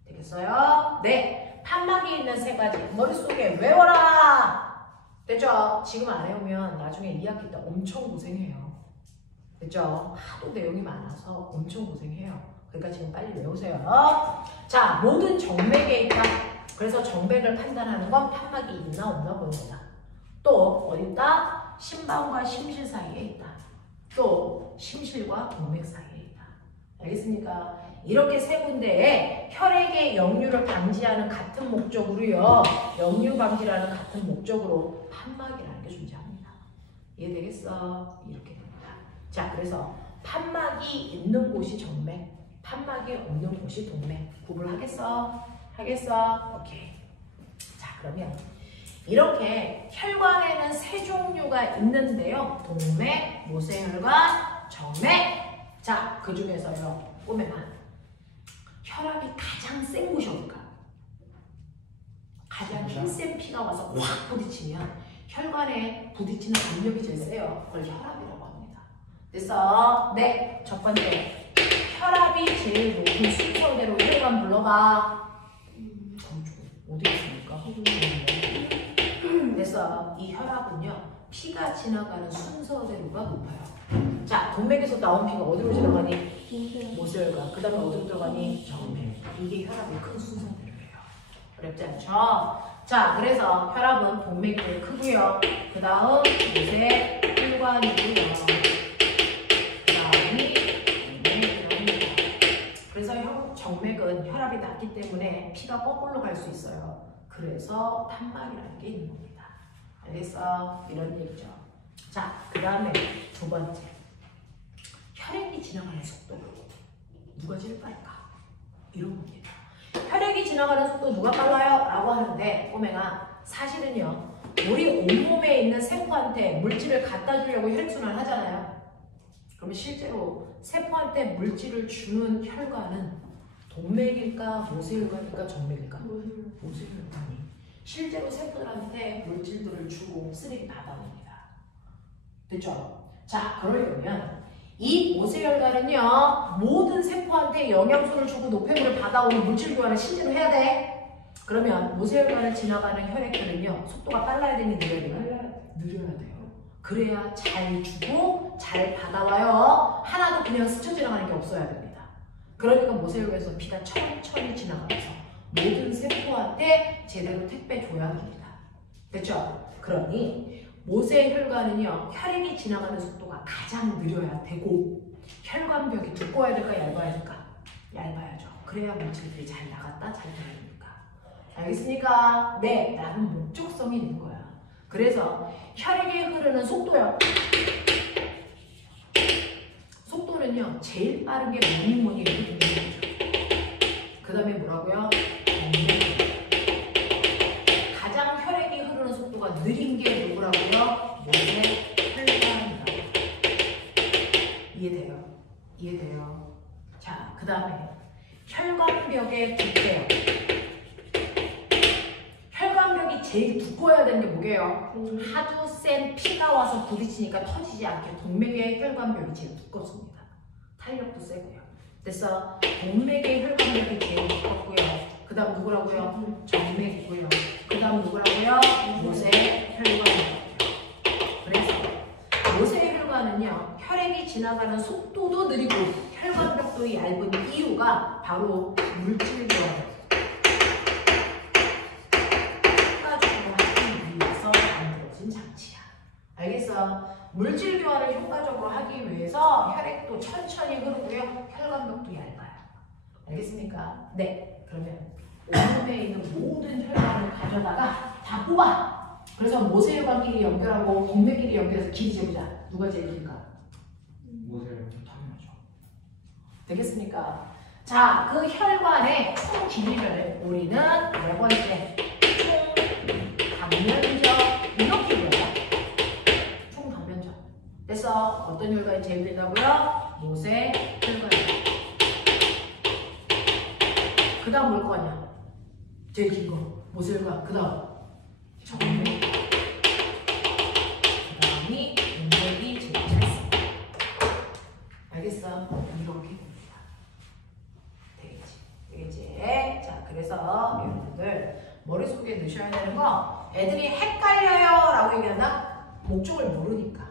되겠어요? 네. 판막이 있는 세 가지 머릿속에 외워라! 됐죠? 지금 안 해오면 나중에 2학기 때 엄청 고생해요. 됐죠? 하도 내용이 많아서 엄청 고생해요. 그러니까 지금 빨리 외우세요. 자, 모든 정맥에 있다. 그래서 정맥을 판단하는 건 판막이 있나 없나 보는 거다. 또 어디 있다? 심방과 심실 사이에 있다. 또 심실과 동맥 사이에 있다. 알겠습니까? 이렇게 세 군데에 혈액의 역류를 방지하는 같은 목적으로요. 역류 방지라는 같은 목적으로 판막이라는 게 존재합니다. 이해되겠어? 이렇게 됩니다. 자, 그래서 판막이 있는 곳이 정맥, 판막이 없는 곳이 동맥. 구분하겠어? 하겠어? 오케이. 자, 그러면 이렇게 혈관에는 세 종류가 있는데요. 동맥, 모세혈관, 정맥. 자, 그 중에서요. 보면 혈압이 가장 센 곳이 어딜까? 가장 힘센 피가 와서 확 부딪히면 혈관에 부딪히는 압력이 제일 세요. 그걸 혈압이라고 합니다. 그래서 네, 첫 번째 혈압이 제일 높은 순서대로 혈관 불러봐. 어디 있습니까? 그래서 이 혈압은요, 피가 지나가는 순서대로가 높아요. 자, 동맥에서 나온 피가 어디로 지나가니? 모세혈관. 그 다음에 어디로 들어가니? 정맥. 이게 혈압의 큰 순서대로예요. 어렵지 않죠? 자, 그래서 혈압은 동맥이 제일 크고요. 그 다음 모세혈관이고요. 그 다음이 동맥이랍니다. 그래서 정맥은 혈압이 낮기 때문에 피가 거꾸로 갈 수 있어요. 그래서 판막이라는 게 있는 겁니다. 알겠어? 이런 얘기죠. 자, 그 다음에 두 번째. 혈액이 지나가는 속도. 누가 제일 빠를까? 이런 겁니다. 혈액이 지나가는 속도 누가 빨라요? 라고 하는데 꼬맹아 사실은요. 우리 온몸에 있는 세포한테 물질을 갖다 주려고 혈액순환을 하잖아요. 그러면 실제로 세포한테 물질을 주는 혈관은 동맥일까, 모세혈관일까, 정맥일까? 모세혈관이 실제로 세포들한테 물질들을 주고 쓰레기 받아옵니다. 됐죠? 자, 그러려면 이 모세혈관은요 모든 세포한테 영양소를 주고 노폐물을 받아오는 물질 교환을 실제로 해야 돼. 그러면 모세혈관을 지나가는 혈액들은요 속도가 빨라야 되니 느려야 되나요? 느려야 돼요. 그래야 잘 주고 잘 받아와요. 하나도 그냥 스쳐 지나가는 게 없어야 됩니다. 그러니까 모세혈관에서 피가 천천히 지나가면서 모든 세포한테 제대로 택배 줘야 됩니다. 됐죠? 그러니 모세혈관은요 혈액이 지나가는 속도가 가장 느려야 되고 혈관벽이 두꺼워야 될까 얇아야 될까? 얇아야죠. 그래야 물질들이 잘 나갔다 잘 들어가니까. 알겠습니까? 네, 라는 목적성이 있는 거야. 그래서 혈액이 흐르는 속도요. 속도는요 제일 빠른 게 뭐니 이렇게 되는 거죠. 그 다음에 뭐라고요? 가장 혈액이 흐르는 속도가 느린 게 누구라고요? 모세혈관이라고. 이해돼요? 이해돼요? 자, 그 다음에 혈관벽의 두께요. 혈관벽이 제일 두꺼워야 되는 게 뭐게요? 하도 센 피가 와서 부딪히니까 터지지 않게 동맥의 혈관벽이 제일 두껍습니다. 탄력도 세고요. 그래서 동맥의 혈관벽이 제일 두껍고요. 그 다음 누구라고요? 정맥이고요. 그 다음 누구라고요? 모세혈관이고요. 그래서 모세혈관은요 혈액이 지나가는 속도도 느리고 혈관벽도 얇은 이유가 바로 물질 교환 효과적으로 하기 위해서 만들어진 장치야. 알겠어? 물질 교환을 효과적으로 하기 위해서 혈액도 천천히 흐르고요 혈관벽도 얇아요. 알겠습니까? 네. 그러면 온몸에 있는 모든 혈관을 가져다가 다 뽑아. 그래서 모세혈관끼리 연결하고 동맥끼리 연결해서 길이 재보자. 누가 제일 길까? 모세혈관. 당연하죠. 되겠습니까? 자, 그 혈관의 총 길이를 우리는 네 번째 총 단면적 이렇게 불러요. 총 단면적. 그래서 어떤 혈관이 제일 된다고요? 모세혈관. 그 다음 뭘 거냐? 제일 긴 거. 모세혈관. 그 다음 정맥. 그 다음이 동맥이 제일 짧습니다. 알겠어? 이렇게 됩니다. 되겠지? 되겠지? 자, 그래서 여러분들 머릿속에 넣으셔야 되는 거 애들이 헷갈려요 라고 얘기한다? 목적을 모르니까.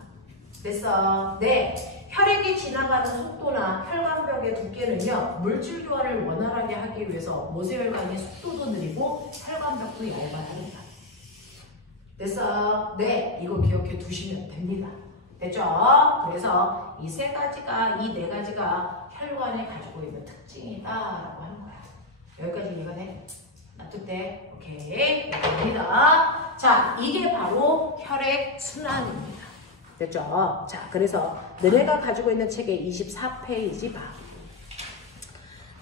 됐어? 네. 혈액이 지나가는 속도나 혈관벽의 두께는요 물질 교환을 원활하게 하기 위해서 모세혈관의 속도도 느리고 혈관벽도 얇아야 합니다. 됐어? 네, 이거 기억해 두시면 됩니다. 됐죠? 그래서 이 세 가지가 이 네 가지가 혈관이 가지고 있는 특징이다라고 하는 거야. 여기까지 이해가 돼? 납득돼? 오케이. 됩니다. 자, 이게 바로 혈액 순환입니다. 됐죠? 자, 그래서 너네가 가지고 있는 책의 24페이지 봐.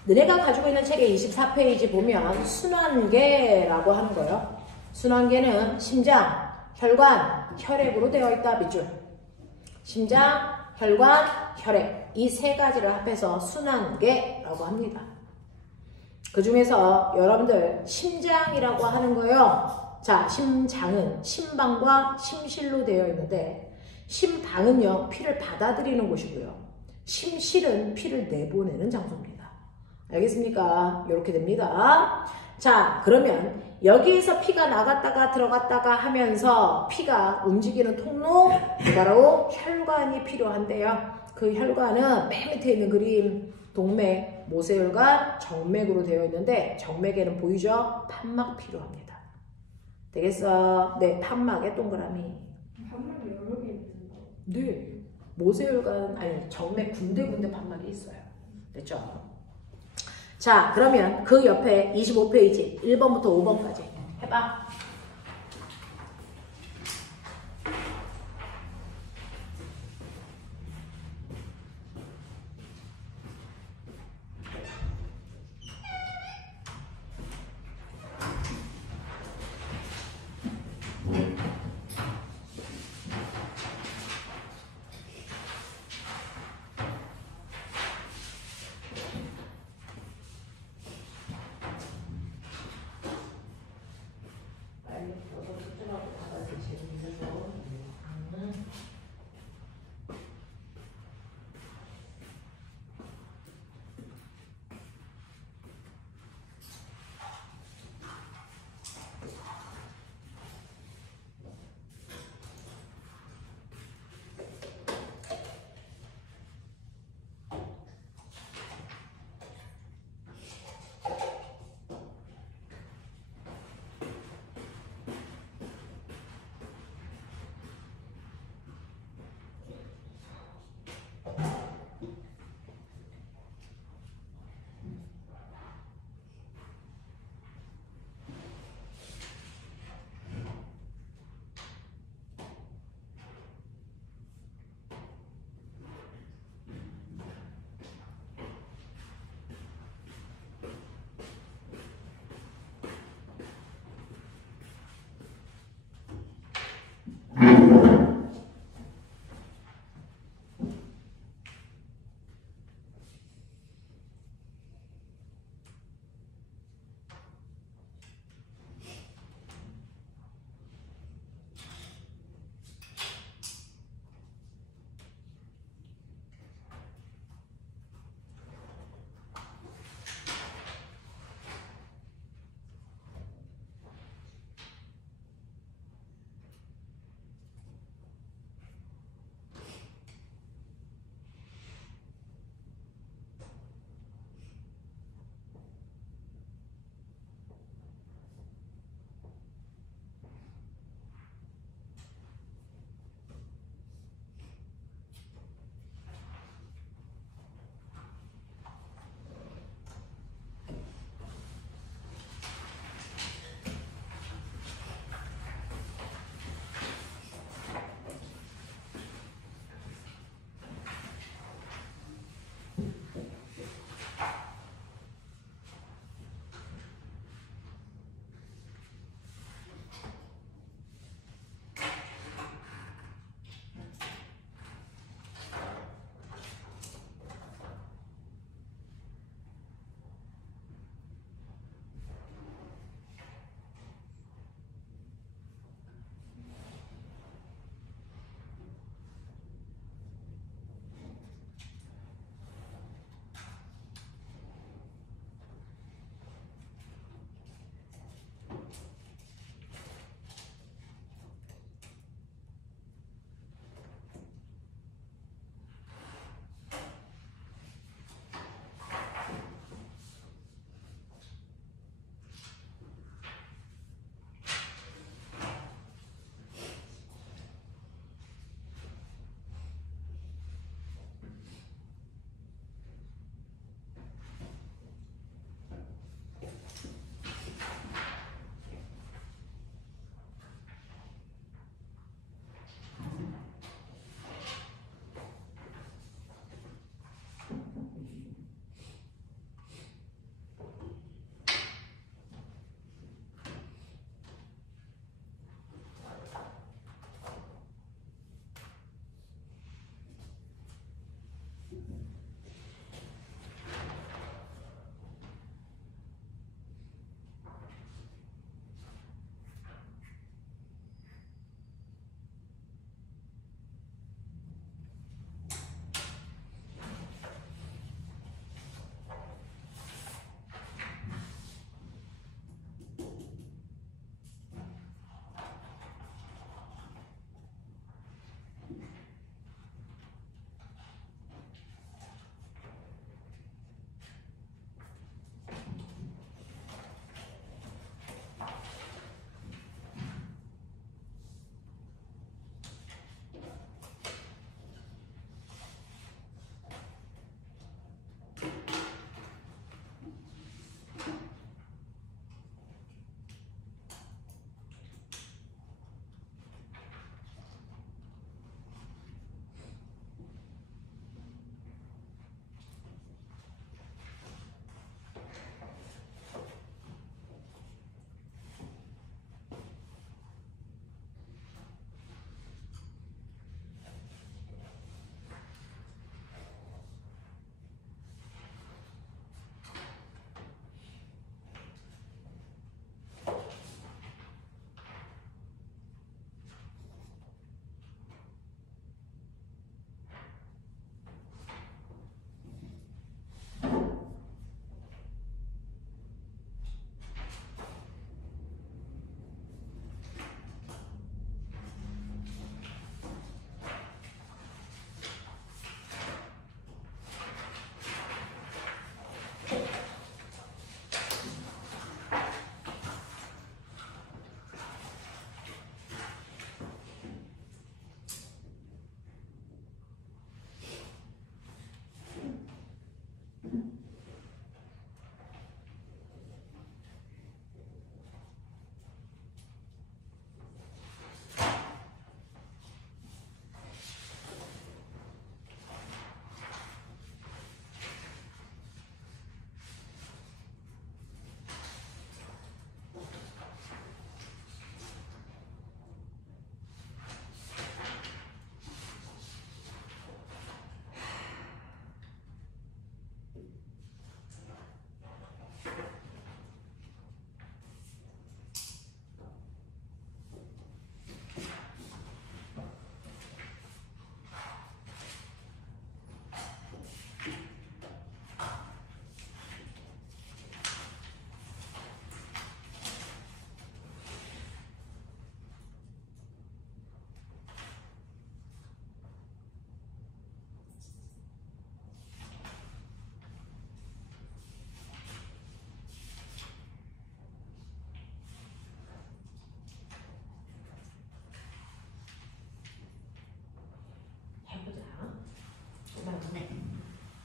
너네가 가지고 있는 책의 24페이지 보면 순환계라고 하는 거예요. 순환계는 심장, 혈관, 혈액으로 되어 있다. 밑줄. 심장, 혈관, 혈액 이 세 가지를 합해서 순환계라고 합니다. 그 중에서 여러분들 심장이라고 하는 거예요. 자, 심장은 심방과 심실로 되어 있는데 심방은요 피를 받아들이는 곳이고요. 심실은 피를 내보내는 장소입니다. 알겠습니까? 이렇게 됩니다. 자, 그러면 여기에서 피가 나갔다가 들어갔다가 하면서 피가 움직이는 통로 바로 혈관이 필요한데요. 그 혈관은 맨 밑에 있는 그림 동맥, 모세혈관, 정맥으로 되어 있는데 정맥에는 보이죠? 판막 필요합니다. 되겠어? 네, 판막에 동그라미. 판막이 여러 개 있는데. 네, 모세혈관 아니 정맥 군데군데 판막이 있어요. 됐죠? 자, 그러면 그 옆에 25페이지 1번부터 5번까지 해봐.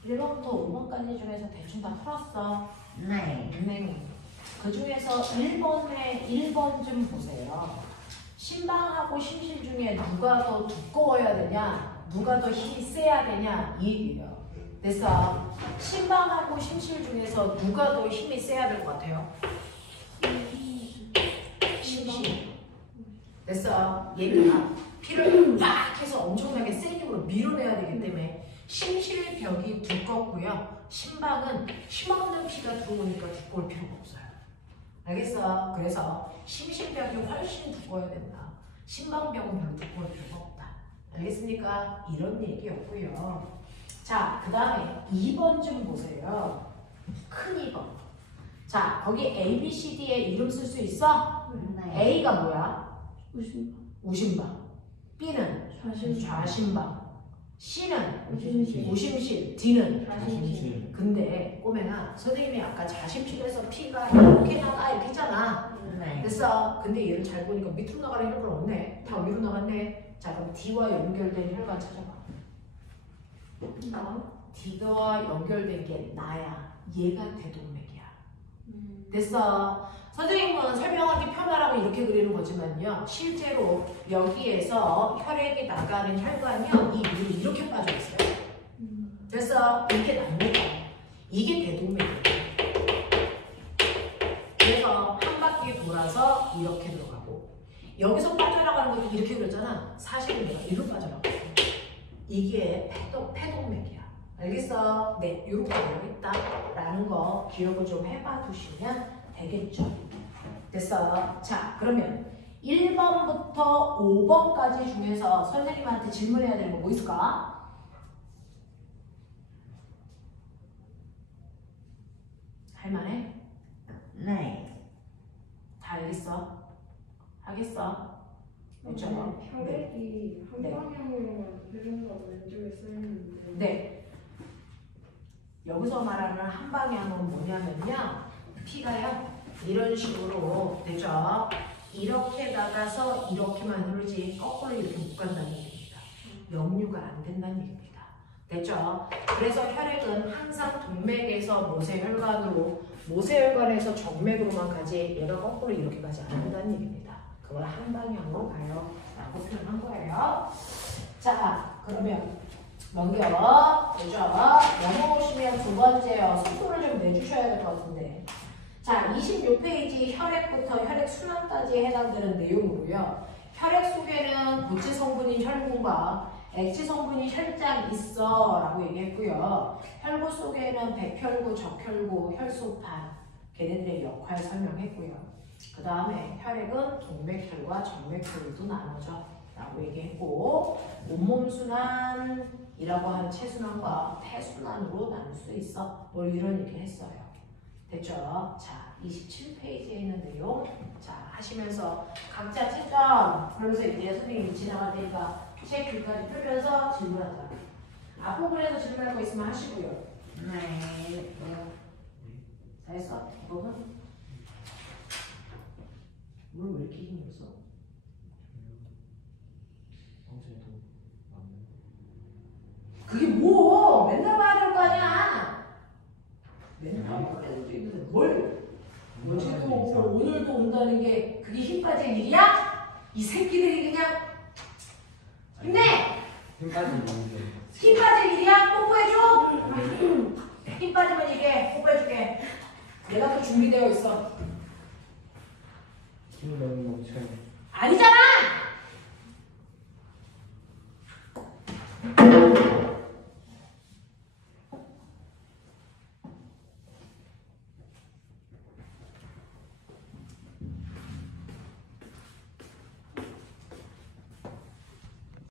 1번부터 5번까지 중에서 대충 다 풀었어. 네. 그 중에서 1번 좀 보세요. 신방하고 심실 중에 누가 더 두꺼워야 되냐, 누가 더 힘이 세야 되냐 이 얘기예요. 됐어. 신방하고 심실 중에서 누가 더 힘이 세야 될 것 같아요? 심실. 됐어. 얘가 피를 막 해서 엄청나게 센 힘으로 밀어내야 되기 때문에 심실벽이 두껍고요. 신방은 힘없는 피가 들어오니까 두꺼울 필요가 없어요. 알겠어? 그래서 심실벽이 훨씬 두꺼워야 된다. 신방벽은 별로 두꺼울 필요가 없다. 알겠습니까? 이런 얘기였고요. 자, 그 다음에 2번 좀 보세요. 큰 2번. 자, 거기 A, B, C, D의 이름 쓸 수 있어? 네. A가 뭐야? 우신방. 우심방. B는 좌심방. C는 우심실. 우심실. D는 좌심실. 근데 꼬맹아, 선생님이 아까 좌심실에서 P가 이렇게 나가 이렇게 했잖아. 네. 됐어. 근데 얘를 잘 보니까 밑으로 나가는 혈관 없네. 다 위로 나갔네. 자, 그럼 D와 연결된 혈관 찾아봐. 나. D와 연결된 게 나야. 얘가 대동맥이야. 됐어. 선생님은 설명하기 편하라고 이렇게 그리는 거지만요. 실제로 여기에서 혈액이 나가는 혈관이요. 이 위로 이렇게 빠져 있어요. 됐어. 이렇게 납니다. 이게 대동맥이에요. 그래서 한 바퀴 돌아서 이렇게 들어가고 여기서 빠져나가는 것도 이렇게 그렸잖아. 사실은 내가 이리로 빠져나가고 이게 폐동맥이야. 알겠어? 네, 이렇게 되어 있다라는 거 기억을 좀 해봐 두시면 되겠죠. 됐어? 자, 그러면 1번부터 5번까지 중에서 선생님한테 질문해야 되는 거 뭐 있을까? 할만해? 네. 다 알겠어? 하겠어? 그렇죠? 혈액이 한 네. 방향으로만 흐른다고 왼쪽에 써있는데. 네. 여기서 말하는 한 방향은 뭐냐면요. 피가요. 이런 식으로 되죠. 이렇게 나가서 이렇게만 흐르지 거꾸로 이렇게 못 간다는 얘기입니다. 역류가 안 된다는 얘기입니다. 됐죠? 그래서 혈액은 항상 동맥에서 모세혈관으로 모세혈관에서 정맥으로만 가지 얘가 거꾸로 이렇게 가지 않는다는 얘기입니다. 그걸 한 방향으로 가요 라고 표현한 거예요. 자, 그러면 넘겨. 되죠? 넘어오시면 두 번째요. 속도를 좀 내주셔야 될 것 같은데. 자, 26페이지 혈액부터 혈액 순환까지 해당되는 내용으로요. 혈액 속에는 고체 성분인 혈분과 액체 성분이 혈장 있어 라고 얘기했고요. 혈구 속에는 백혈구, 적혈구, 혈소판 걔네들의 역할 설명했고요. 그 다음에 혈액은 동맥혈과 정맥혈도 나눠져 라고 얘기했고 온몸 순환이라고 하는 체순환과 폐순환으로 나눌 수 있어. 뭐 이런 얘기 했어요. 됐죠? 자, 27페이지에 있는 내용 자 하시면서 각자 채점 그러면서 이제 선생님이 지나갈 테니까 책 글까지 펴면서 질문하자. 앞부분에서 질문할 거 있으면 하시고요. 네. 다 했어? 이거는? 물 왜 이렇게 힘이 없어? 그게 뭐? 맨날 봐야 될 거 아니야? 맨날 봐야 될 수 있는데 뭘? 어제도 오고 오늘도 온다는 게 그게 힘 빠질 일이야? 이 새끼들이 그냥 힘내! 힘 빠진 건데. 힘 빠질 일이야? 뽀뽀해줘? 힘 빠지면 이게 뽀뽀해줄게. 내가 또 준비되어 있어. 힘을 너무 못 쳐요. 아니잖아!